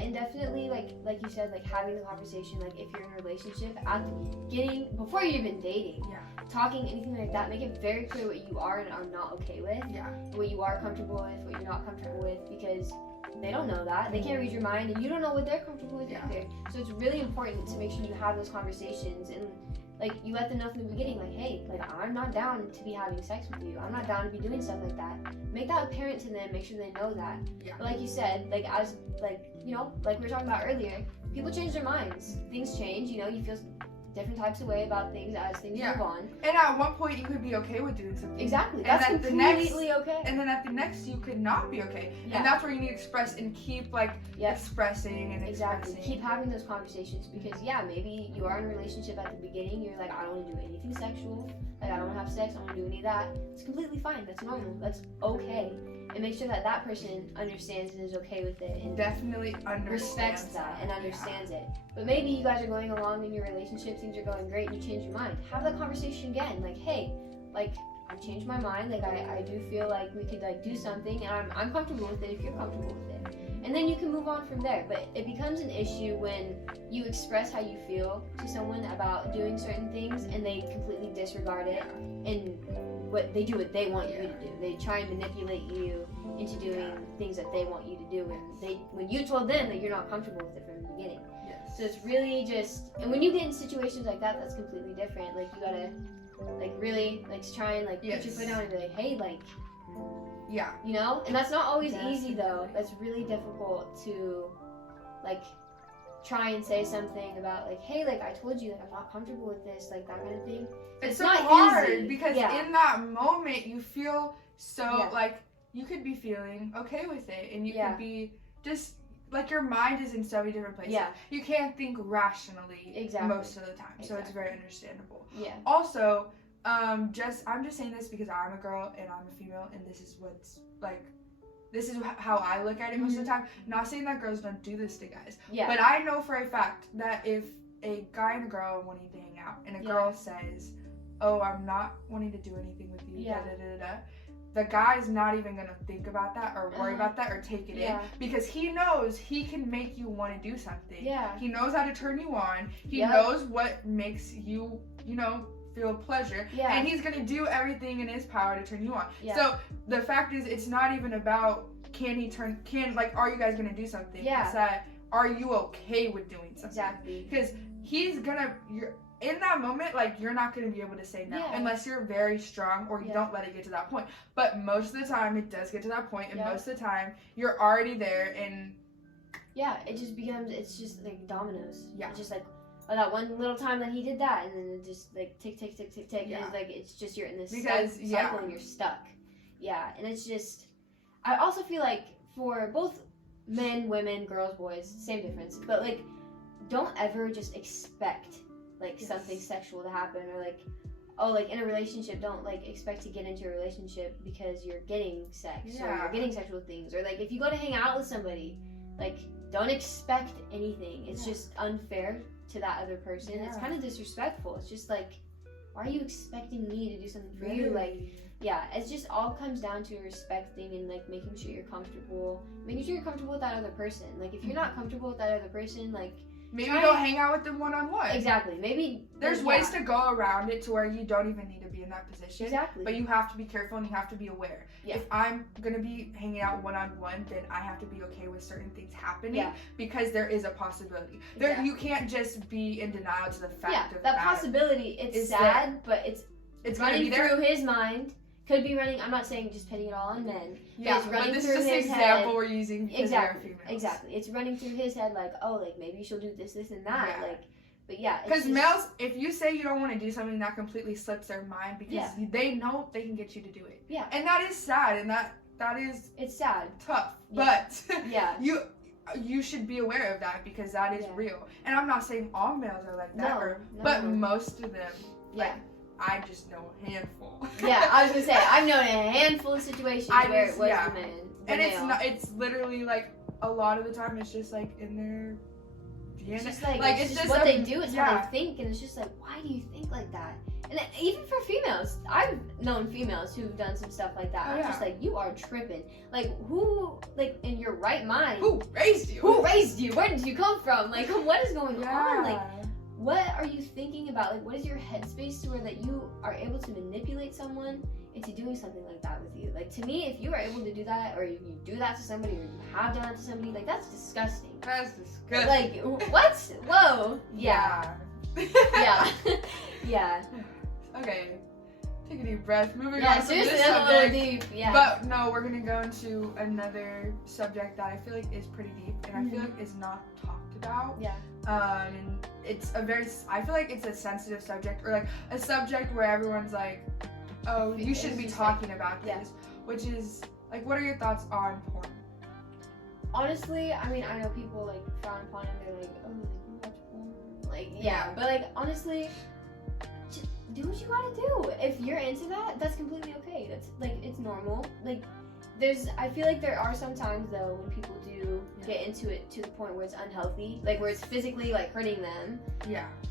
And definitely, like you said, like having the conversation, like if you're in a relationship at the beginning, before you're even dating, talking, anything like that, make it very clear what you are and are not okay with, what you are comfortable with, what you're not comfortable with, because they don't know that. They can't read your mind, and you don't know what they're comfortable with either. So it's really important to make sure you have those conversations, and like you let them know from the beginning, like, hey, like I'm not down to be having sex with you. I'm not down to be doing stuff like that. Make that apparent to them. Make sure they know that. But like you said, like as like like we were talking about earlier, people change their minds. Things change. You feel different types of way about things as things move on. And at one point you could be okay with doing something. Exactly. That's completely okay. And then at the next you could not be okay. And that's where you need to express and keep like expressing and expressing. Keep having those conversations, because maybe you are in a relationship at the beginning, you're like, I don't want to do anything sexual. Like I don't want to have sex, I don't want to do any of that. It's completely fine. That's normal. That's okay. And make sure that person understands and is okay with it, and definitely respects that and understands it. But maybe you guys are going along in your relationship, things are going great, and you change your mind. Have that conversation again. Like, hey, like I've changed my mind. Like I do feel like we could like do something, and I'm comfortable with it if you're comfortable with it. And then you can move on from there. But it becomes an issue when you express how you feel to someone about doing certain things, and they completely disregard it, and they do what they want you to do. They try and manipulate you into doing things that they want you to do, and when you told them that you're not comfortable with it from the beginning. So it's really just, and when you get in situations like that, that's completely different. Like you gotta like really like try and like put your foot down and be like, hey, like and that's not always easy though. That's really difficult to like try and say something about like, hey, like I told you, like I'm not comfortable with this, like that kind of thing. It's so not hard easy. Because in that moment you feel so like you could be feeling okay with it, and you could be just like your mind is in so many different places. You can't think rationally most of the time, so it's very understandable. Also, I'm just saying this because I'm a girl and I'm a female, and this is what's like. This is how I look at it most of the time. Not saying that girls don't do this to guys. But I know for a fact that if a guy and a girl are wanting to hang out, and a girl says, oh, I'm not wanting to do anything with you, the guy's not even going to think about that or worry about that or take it in, because he knows he can make you want to do something. He knows how to turn you on. He knows what makes you, feel pleasure, and he's gonna do everything in his power to turn you on. So the fact is, it's not even about are you guys gonna do something? It's that, are you okay with doing something? Because you're in that moment, like you're not gonna be able to say no unless you're very strong or you don't let it get to that point. But most of the time, it does get to that point, and most of the time, you're already there, and it just becomes, it's just like dominoes. It's just like, that one little time that he did that, and then it just like tick, tick, tick, tick, tick. And it's like, it's just, you're in this cycle and you're stuck. And it's just, I also feel like for both men, women, girls, boys, same difference. But like, don't ever just expect like something sexual to happen, or like, oh, like in a relationship, don't like expect to get into a relationship because you're getting sex or you're getting sexual things, or like if you go to hang out with somebody, like don't expect anything. It's just unfair to that other person. It's kind of disrespectful. It's just like, why are you expecting me to do something for you? Like, yeah, it's just all comes down to respecting and like making sure you're comfortable with that other person. Like if you're not comfortable with that other person, like maybe don't hang out with them one-on-one. Exactly. Maybe there's ways to go around it to where you don't even need to be in that position. Exactly. But you have to be careful and you have to be aware. Yeah. If I'm gonna be hanging out one-on-one, then I have to be okay with certain things happening because there is a possibility. There, you can't just be in denial to the fact of that possibility. It's sad, but it's running through his mind. Could be running. I'm not saying just pinning it all on men. Yeah, it's running but this through is just his an example head. we're using because we are females. Exactly. It's running through his head like, oh, like maybe she'll do this, and that. Yeah. Like, but yeah. Because males, if you say you don't want to do something, that completely slips their mind because they know they can get you to do it. Yeah. And that is sad, and that is it's sad, tough. Yeah. But you should be aware of that because that is real. And I'm not saying all males are like that, but most of them. Yeah. I just know a handful. Yeah, I was gonna say I've known a handful of situations where it was the man. And it's literally like a lot of the time it's just like in their DNA. It's just like it's just what they do. It's how they think, and it's just like, why do you think like that? And even for females, I've known females who've done some stuff like that. I'm just like, you are tripping. Like who, like in your right mind? Who raised you? Where did you come from? Like what is going on? Like. What are you thinking about? Like, what is your headspace to where that you are able to manipulate someone into doing something like that with you? Like, to me, if you are able to do that, or you do that to somebody, or you have done that to somebody, like, that's disgusting. That's disgusting. Like, what? Whoa. Yeah. Yeah. Yeah. Okay. Take a deep breath. Moving on from seriously, this that's subject. a little deep. Yeah. But no, we're gonna go into another subject that I feel like is pretty deep, and I feel like is not talked about. Yeah. And I feel like it's a sensitive subject, or like a subject where everyone's like, oh, you shouldn't be talking about this, which is like, what are your thoughts on porn? Honestly, I mean, I know people like frown upon it. They're like, oh, like you watch porn, like but like honestly, just do what you gotta do. If you're into that, that's completely okay. That's like it's normal. Like. I feel like there are some times though when people do get into it to the point where it's unhealthy, like where it's physically like hurting them,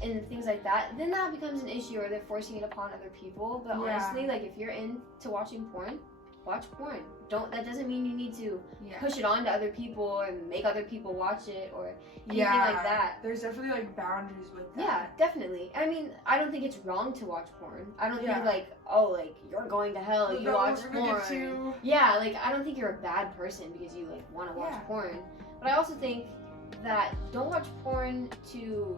and things like that. Then that becomes an issue, or they're forcing it upon other people. But honestly, like if you're into watching porn, watch porn. That doesn't mean you need to push it on to other people or make other people watch it or anything like that. There's definitely like boundaries with that. Yeah, definitely. I mean, I don't think it's wrong to watch porn. I don't think like, oh, like you're going to hell, you watch porn. Yeah, like I don't think you're a bad person because you like want to watch porn. But I also think that don't watch porn to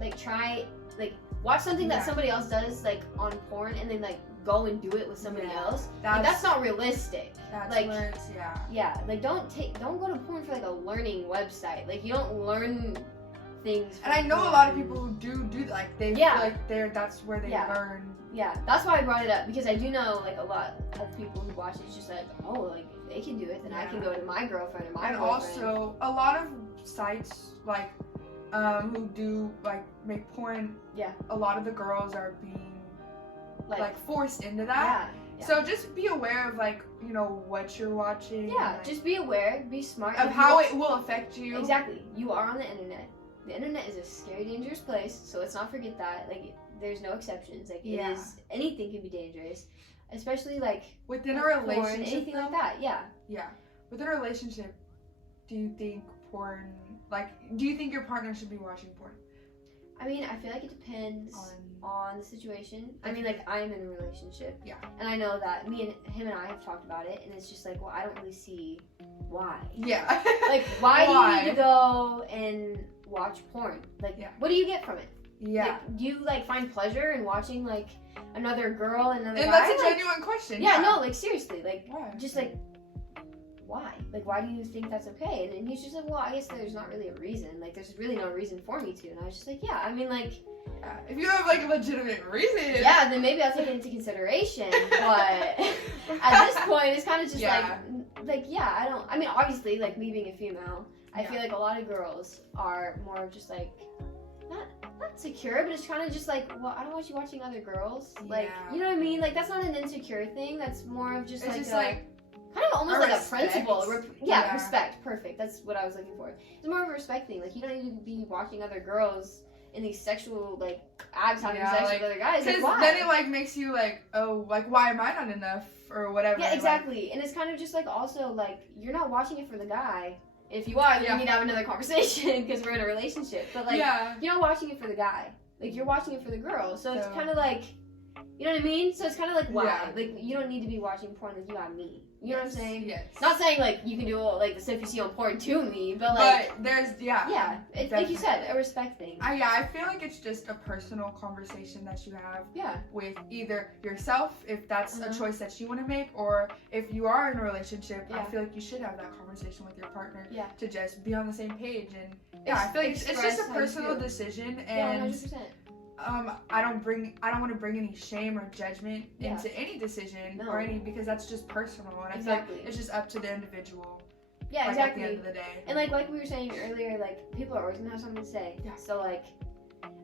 like try like watch something that somebody else does like on porn and then like go and do it with somebody else. That's not realistic. That's like where it's, like don't go to porn for like a learning website. Like you don't learn things. And I know a lot of people who do like they feel like that's where they learn. Yeah, that's why I brought it up because I do know like a lot of people who watch it. It's just like, oh, like if they can do it, then I can go to my girlfriend or my boyfriend. And also a lot of sites like who do like make porn. Yeah. A lot of the girls are being like forced into that. Yeah. So just be aware of like, you know, what you're watching. Yeah, like, just be aware, be smart. Of how it will affect you. Exactly. You are on the internet. The internet is a scary, dangerous place, so let's not forget that. Like, there's no exceptions. Like, it is, anything can be dangerous. Especially like within a relationship. Porn, anything like that, Yeah. Within a relationship, do you think do you think your partner should be watching porn? I mean, I feel like it depends on the situation. I mean, like, I'm in a relationship. Yeah. And I know that him and I have talked about it, and it's just like, well, I don't really see why. Yeah. Like, why do you need to go and watch porn? Like, what do you get from it? Yeah. Like, do you, like, find pleasure in watching, like, another girl and another guy? And that's a genuine question. Yeah, no, like, seriously. Like, just, like, why? Like, why do you think that's okay? And he's just like, well, I guess there's not really a reason. Like, there's really no reason for me to. And I was just like, yeah, I mean, like... if you have, like, a legitimate reason... Yeah, then maybe I'll take it into consideration. But at this point, it's kind of just like, like, yeah, I mean, obviously, like, me being a female, I feel like a lot of girls are more of just, like, not secure, but it's kind of just like, well, I don't want you watching other girls. Like, you know what I mean? Like, that's not an insecure thing. That's more of just, kind of almost like respect. A principle. Respect. Perfect. That's what I was looking for. It's more of a respect thing. Like, you don't need to be watching other girls in these sexual, like, acts having sex with other guys. Because like, then it, like, makes you, like, oh, like, why am I not enough? Or whatever. Yeah, exactly. Like, and it's kind of just, like, also, like, you're not watching it for the guy. If you are, then you need to have another conversation because we're in a relationship. But, like, you're not watching it for the guy. Like, you're watching it for the girl. So it's kind of like, you know what I mean? So it's kind of like, why? Yeah. Like, you don't need to be watching porn. Like, you got me. You know what I'm saying? Yes. Not saying, like, you can do all, like, the stuff you see on porn to me, but, like... But there's, Yeah, it's, like you said, a respect thing. I feel like it's just a personal conversation that you have with either yourself, if that's a choice that you want to make, or if you are in a relationship, I feel like you should have that conversation with your partner to just be on the same page. And, I feel like it's just a personal decision, and... 100%. I don't want to bring any shame or judgment into any decision or any, because that's just personal, and I feel like it's just up to the individual. Yeah, like, exactly. At the end of the day. And like we were saying earlier, like, people are always gonna have something to say. Yeah. So, like,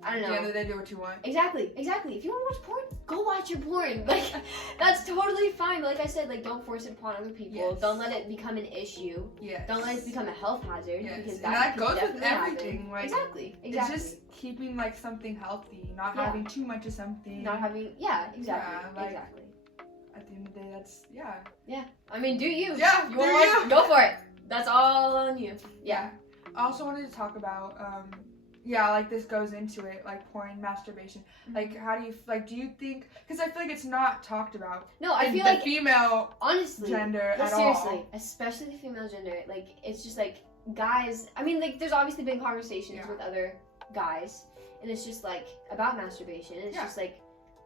I don't know. At the end of the day, do what you want. Exactly. If you want to watch porn, go watch your porn. Like, that's totally fine. But like I said, like, don't force it upon other people. Yes. Don't let it become an issue. Yes. Don't let it become a health hazard. Yes. Because that goes with everything. Like, exactly. It's just keeping, like, something healthy, not having too much of something. Not having, exactly. Exactly. At the end of the day, that's, Yeah. I mean, do you. Yeah, you want to watch? Go for it. That's all on you. Yeah. I also wanted to talk about, like, this goes into it, like, porn, masturbation. Like, how do you, like, do you think, because I feel like it's not talked about. No, I feel like the female gender at all. Seriously, especially the female gender. Like, it's just, like, guys, I mean, like, there's obviously been conversations with other guys, and it's just, like, about masturbation. It's just, like,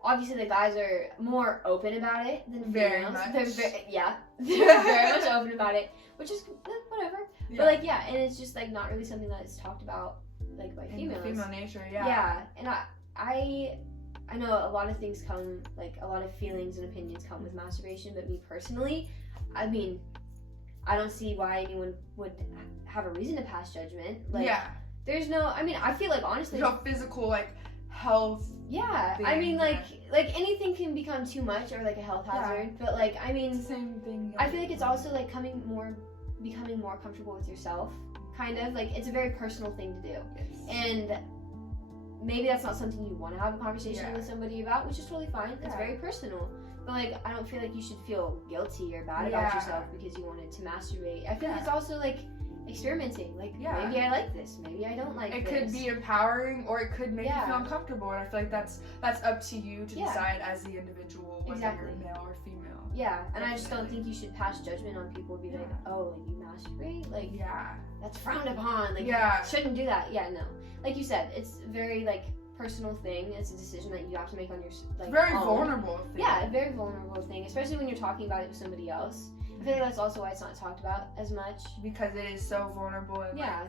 obviously the guys are more open about it than females. Very much. They're very much open about it, which is whatever. Yeah. But, like, and it's just, like, not really something that is talked about, like, by females. Female nature, Yeah, and I know a lot of things come, like, a lot of feelings and opinions come with masturbation, but me personally, I mean, I don't see why anyone would have a reason to pass judgment. Like, there's no, I mean, I feel like, honestly... There's no physical, like, health thing. I mean, like anything can become too much or, like, a health hazard, but, like, I mean... It's the same thing. I feel like it's also, like, becoming more comfortable with yourself, kind of. Like, it's a very personal thing to do. Yes. And maybe that's not something you want to have a conversation with somebody about, which is totally fine. It's very personal. But, like, I don't feel like you should feel guilty or bad about yourself because you wanted to masturbate. I feel like it's also, like, experimenting. Like, maybe I like this, maybe I don't like this. It could be empowering, or it could make you feel uncomfortable, and I feel like that's up to you to decide as the individual, whether you're male or female. Yeah, and I just don't think you should pass judgment on people and be like, oh, like, you masturbate? Like, that's frowned upon. Like, you shouldn't do that. Yeah, no. Like you said, it's a very, like, personal thing. It's a decision that you have to make on your, like, very own. Vulnerable thing. Yeah, a very vulnerable thing, especially when you're talking about it with somebody else. I feel like that's also why it's not talked about as much. Because it is so vulnerable and, like,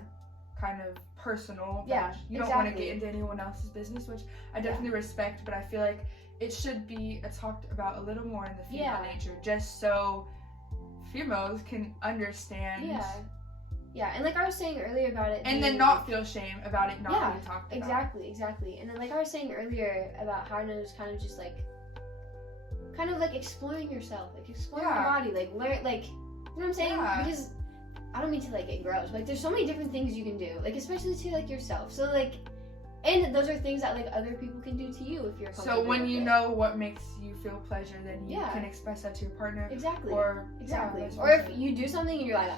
kind of personal. Yeah, you don't want to get into anyone else's business, which I definitely respect, but I feel like it should be talked about a little more in the female nature, just so females can understand. Yeah, and like I was saying earlier about it, and then not feel shame about it not being talked about. Exactly. And then, like I was saying earlier about how it was kind of just like, kind of like exploring yourself, like exploring your body, like learn, like, you know what I'm saying? Yeah. Because I don't mean to, like, get gross, but, like, there's so many different things you can do, like, especially to, like, yourself. So, like, and those are things that, like, other people can do to you if you're comfortable. So when you know what makes you feel pleasure, then you can express that to your partner. Exactly. Or if you do something and you're like,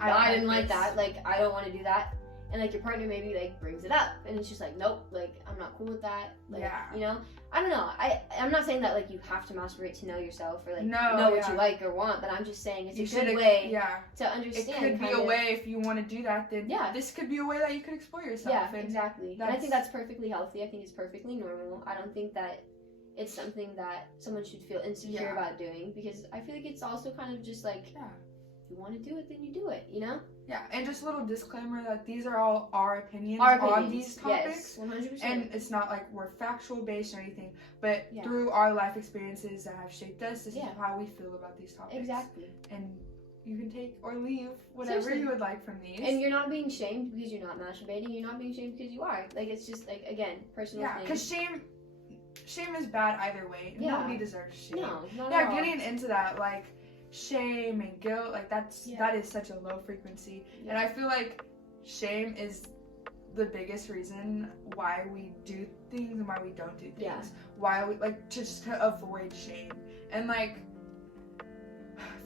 I didn't like that, like, I don't want to do that, and, like, your partner maybe, like, brings it up, and it's just like, nope, like, I'm not cool with that, like, you know? I don't know, I'm not saying that, like, you have to masturbate to know yourself, or, like, know what you like or want, but I'm just saying it's a good way to understand. It could be a way, if you want to do that, then this could be a way that you could explore yourself. Yeah, exactly. And I think that's perfectly healthy. I think it's perfectly normal. I don't think that it's something that someone should feel insecure about doing, because I feel like it's also kind of just like, if you want to do it, then you do it, you know? Yeah, and just a little disclaimer that these are all our opinions on these topics. Yes, 100%. And it's not like we're factual based or anything, but through our life experiences that have shaped us, this is how we feel about these topics. Exactly. And you can take or leave whatever Seriously. you would like from these. And you're not being shamed because you're not masturbating. You're not being shamed because you are. Like, it's just, like, again, personal thing. Because shame is bad either way. Yeah. Nobody deserves shame. No, not at all. Getting into that, like, shame and guilt, like, that is such a low frequency. Yeah. And I feel like shame is the biggest reason why we do things and why we don't do things. Yeah. Why we, like, just to avoid shame. And, like,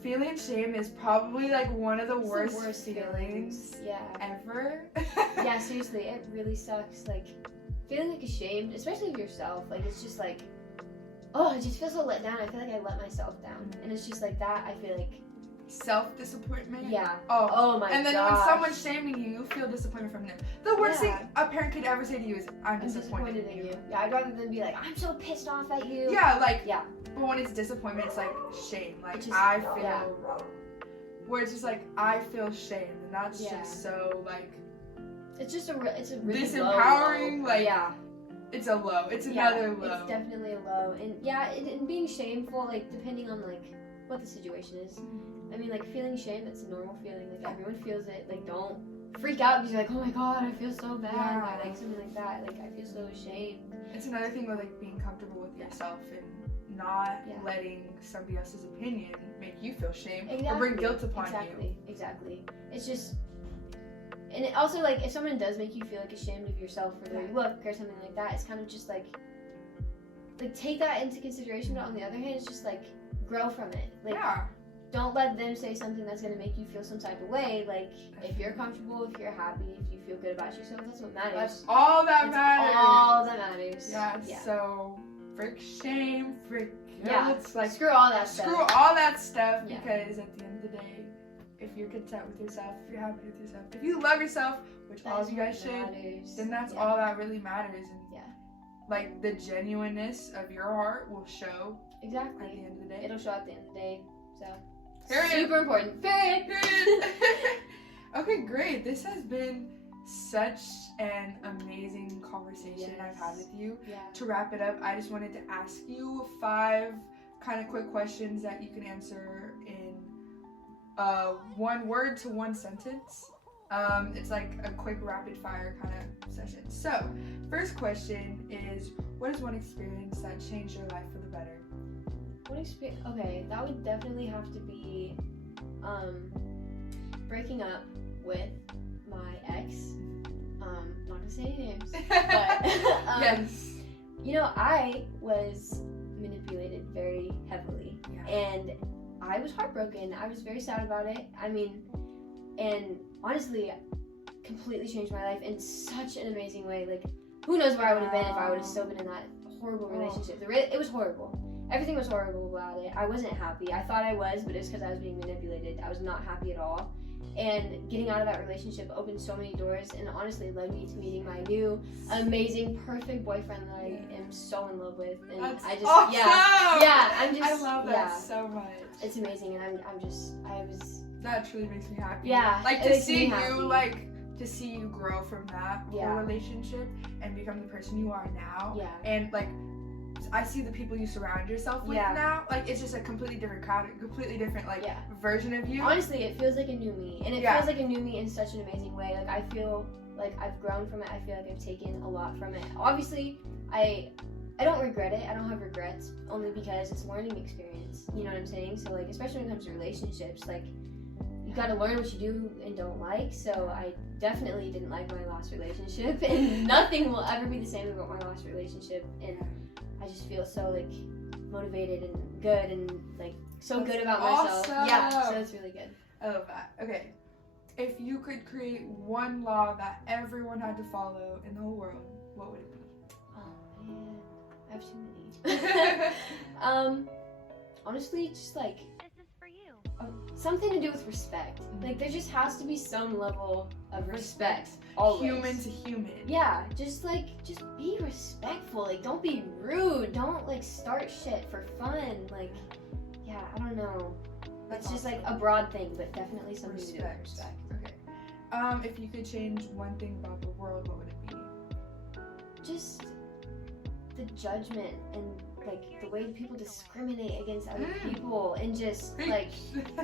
feeling shame is probably, like, one of the worst feelings ever. Yeah, seriously, it really sucks. Like, feeling, like, ashamed, especially of yourself, like, it's just, like, oh, I just feel so let down. I feel like I let myself down. And it's just, like, that, I feel like... Self-disappointment? Yeah. Oh my god. And then when someone's shaming you, you feel disappointment from them. The worst thing a parent could ever say to you is, I'm disappointed in you. Yeah, I'd rather than be like, I'm so pissed off at you. Yeah, like, but when it's disappointment, it's like shame. Like, I feel, where it's just like, I feel shame. And that's just so, like, it's just it's a really disempowering, low. Like, it's a low. It's another low. It's definitely a low. And and being shameful, like, depending on, like, what the situation is. I mean, like, feeling shame, that's a normal feeling. Like, everyone feels it. Like, don't freak out because you're like, oh my god, I feel so bad. Or, like, something like that. Like, I feel so ashamed. It's another thing with, like, being comfortable with yourself and not letting somebody else's opinion make you feel shame or bring guilt upon you. Exactly. It's just... And it also, like, if someone does make you feel, like, ashamed of yourself or the way you look or something like that, it's kind of just, like, take that into consideration. But on the other hand, it's just, like, grow from it. Like, don't let them say something that's going to make you feel some type of way. Like, if you're comfortable, if you're happy, if you feel good about yourself, that's what matters. That's all that matters. All that matters. Yeah. So, frick shame, frick guilt. Like, screw all that stuff. Screw all that stuff because at the end of the day, if you're content with yourself, if you're happy with yourself, if you love yourself, which all of you guys should, then that's all that really matters. And like, the genuineness of your heart will show at the end of the day. It'll show at the end of the day. So, Period. Super important. Period. Okay, great. This has been such an amazing conversation I've had with you. To wrap it up, I just wanted to ask you 5 kind of quick questions that you can answer in 1 word to 1 sentence. It's like a quick rapid fire kind of session. So, first question is, what is one experience that changed your life for the better? Okay, that would definitely have to be breaking up with my ex. I'm not gonna say any names, but yes. You know, I was manipulated very heavily, and I was heartbroken. I was very sad about it. I mean, and honestly, completely changed my life in such an amazing way. Like, who knows where I would have been if I would have still been in that horrible relationship. It was horrible. Everything was horrible about it. I wasn't happy. I thought I was, but it's because I was being manipulated. I was not happy at all. And getting out of that relationship opened so many doors, and honestly led me to meeting my new, amazing, perfect boyfriend that I am so in love with. And That's I just, awesome! I love that so much. It's amazing, and That truly makes me happy. Yeah, like, to see you, like, to see you grow from that whole relationship and become the person you are now. Yeah. And, like, I see the people you surround yourself with now. Like, it's just a completely different crowd, a completely different, like, version of you. Honestly, it feels like a new me. And it feels like a new me in such an amazing way. Like, I feel like I've grown from it. I feel like I've taken a lot from it. Obviously, I don't regret it. I don't have regrets, only because it's a learning experience. You know what I'm saying? So, like, especially when it comes to relationships, like, you gotta learn what you do and don't like. So I definitely didn't like my last relationship, and nothing will ever be the same about my last relationship. And I just feel so, like, motivated and good and, like, so good about myself. Yeah, so it's really good. I love that. Okay, if you could create one law that everyone had to follow in the whole world, what would it be? Oh man, I have too many. Honestly, just like something to do with respect. Like, there just has to be some level of respect. Always. Human to human. Yeah, just be respectful. Like, don't be rude. Don't, like, start shit for fun. Like, yeah, I don't know. That's just, like, a broad thing, but definitely something to do with respect. Okay. If you could change one thing about the world, what would it be? Just the judgment and like the way people discriminate against other people and just like,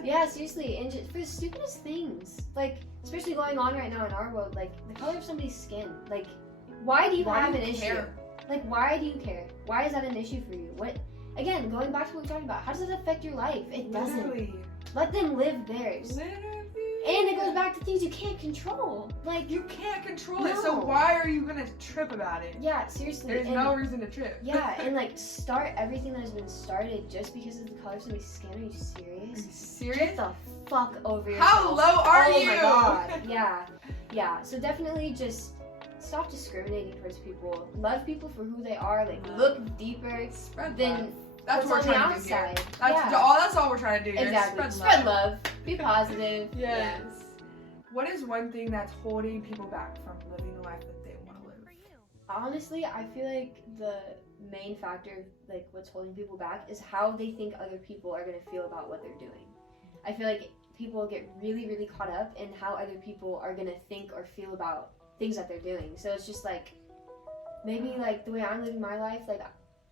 yeah, seriously, and just for the stupidest things, like especially going on right now in our world, like the color of somebody's skin. Like, why do you have an issue? Like, why do you care? Why is that an issue for you? What? Again, going back to what we're talking about, how does it affect your life? It doesn't. Let them live theirs. And it goes back to things you can't control. Like, you can't control it, so why are you gonna trip about it? Yeah, seriously. There's no reason to trip. Yeah, and like start everything that has been started just because of the color of somebody's skin. Are you serious? Are you serious? Get the fuck over yourself. How low are you? Oh my god. Yeah. So definitely just stop discriminating towards people. Love people for who they are. Like, look deeper than that's what we're trying to do here. That's all we're trying to do here. Exactly. Spread love. Be positive. Yes. What is one thing that's holding people back from living the life that they want to live? Honestly, I feel like the main factor, like what's holding people back, is how they think other people are going to feel about what they're doing. I feel like people get really, really caught up in how other people are going to think or feel about things that they're doing. So it's just like, maybe like the way I'm living my life, like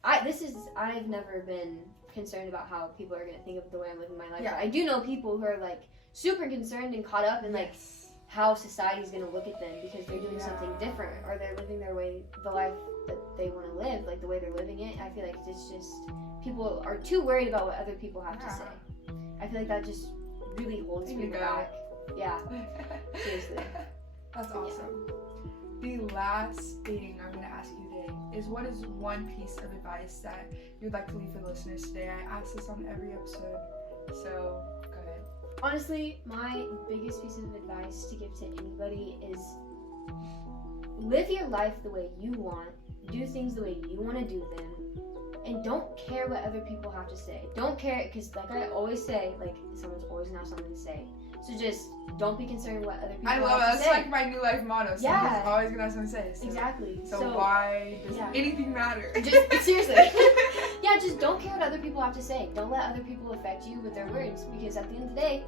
I've never been concerned about how people are going to think of the way I'm living my life. Yeah. But I do know people who are like super concerned and caught up in like how society's going to look at them because they're doing something different or they're living the life that they want to live, like the way they're living it. I feel like it's just people are too worried about what other people have to say. I feel like that just really holds people back. Yeah. Seriously. That's awesome. The last thing I'm going to ask you today is, what is one piece of advice that you'd like to leave for the listeners today? I ask this on every episode, so go ahead. Honestly, my biggest piece of advice to give to anybody is live your life the way you want, do things the way you want to do them, and don't care what other people have to say. Don't care, because like I always say, like someone's always gonna have something to say. So just don't be concerned what other people have to say. I love it. That's like my new life motto. Someone's always gonna have something to say. So, exactly. So why does anything matter? Just seriously. Yeah, just don't care what other people have to say. Don't let other people affect you with their words, because at the end of the day,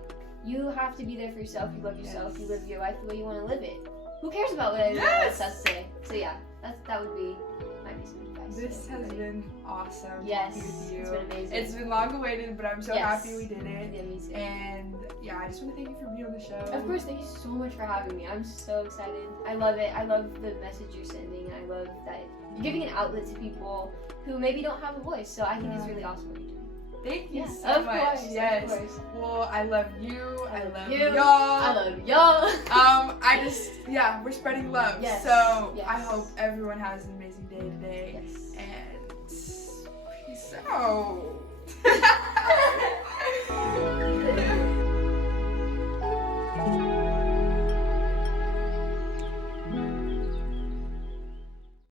you have to be there for yourself. You love yourself. You live your life the way you want to live it. Who cares about what anyone else has to say? So yeah, that would be my piece of advice. This has been awesome. Yes, with you. It's been amazing. It's been long awaited, but I'm so happy we did it. Yeah, me too. And yeah, I just want to thank you for being on the show. Of course, thank you so much for having me. I'm so excited. I love it. I love the message you're sending. I love that you're giving an outlet to people who maybe don't have a voice. So I think it's really awesome what you're doing. Thank you so much. Course, yes. Of course. Well, I love you. I love you. y'all. I love y'all. We're spreading love. Yes. So yes. I hope everyone has an amazing day today. Yes. And peace out.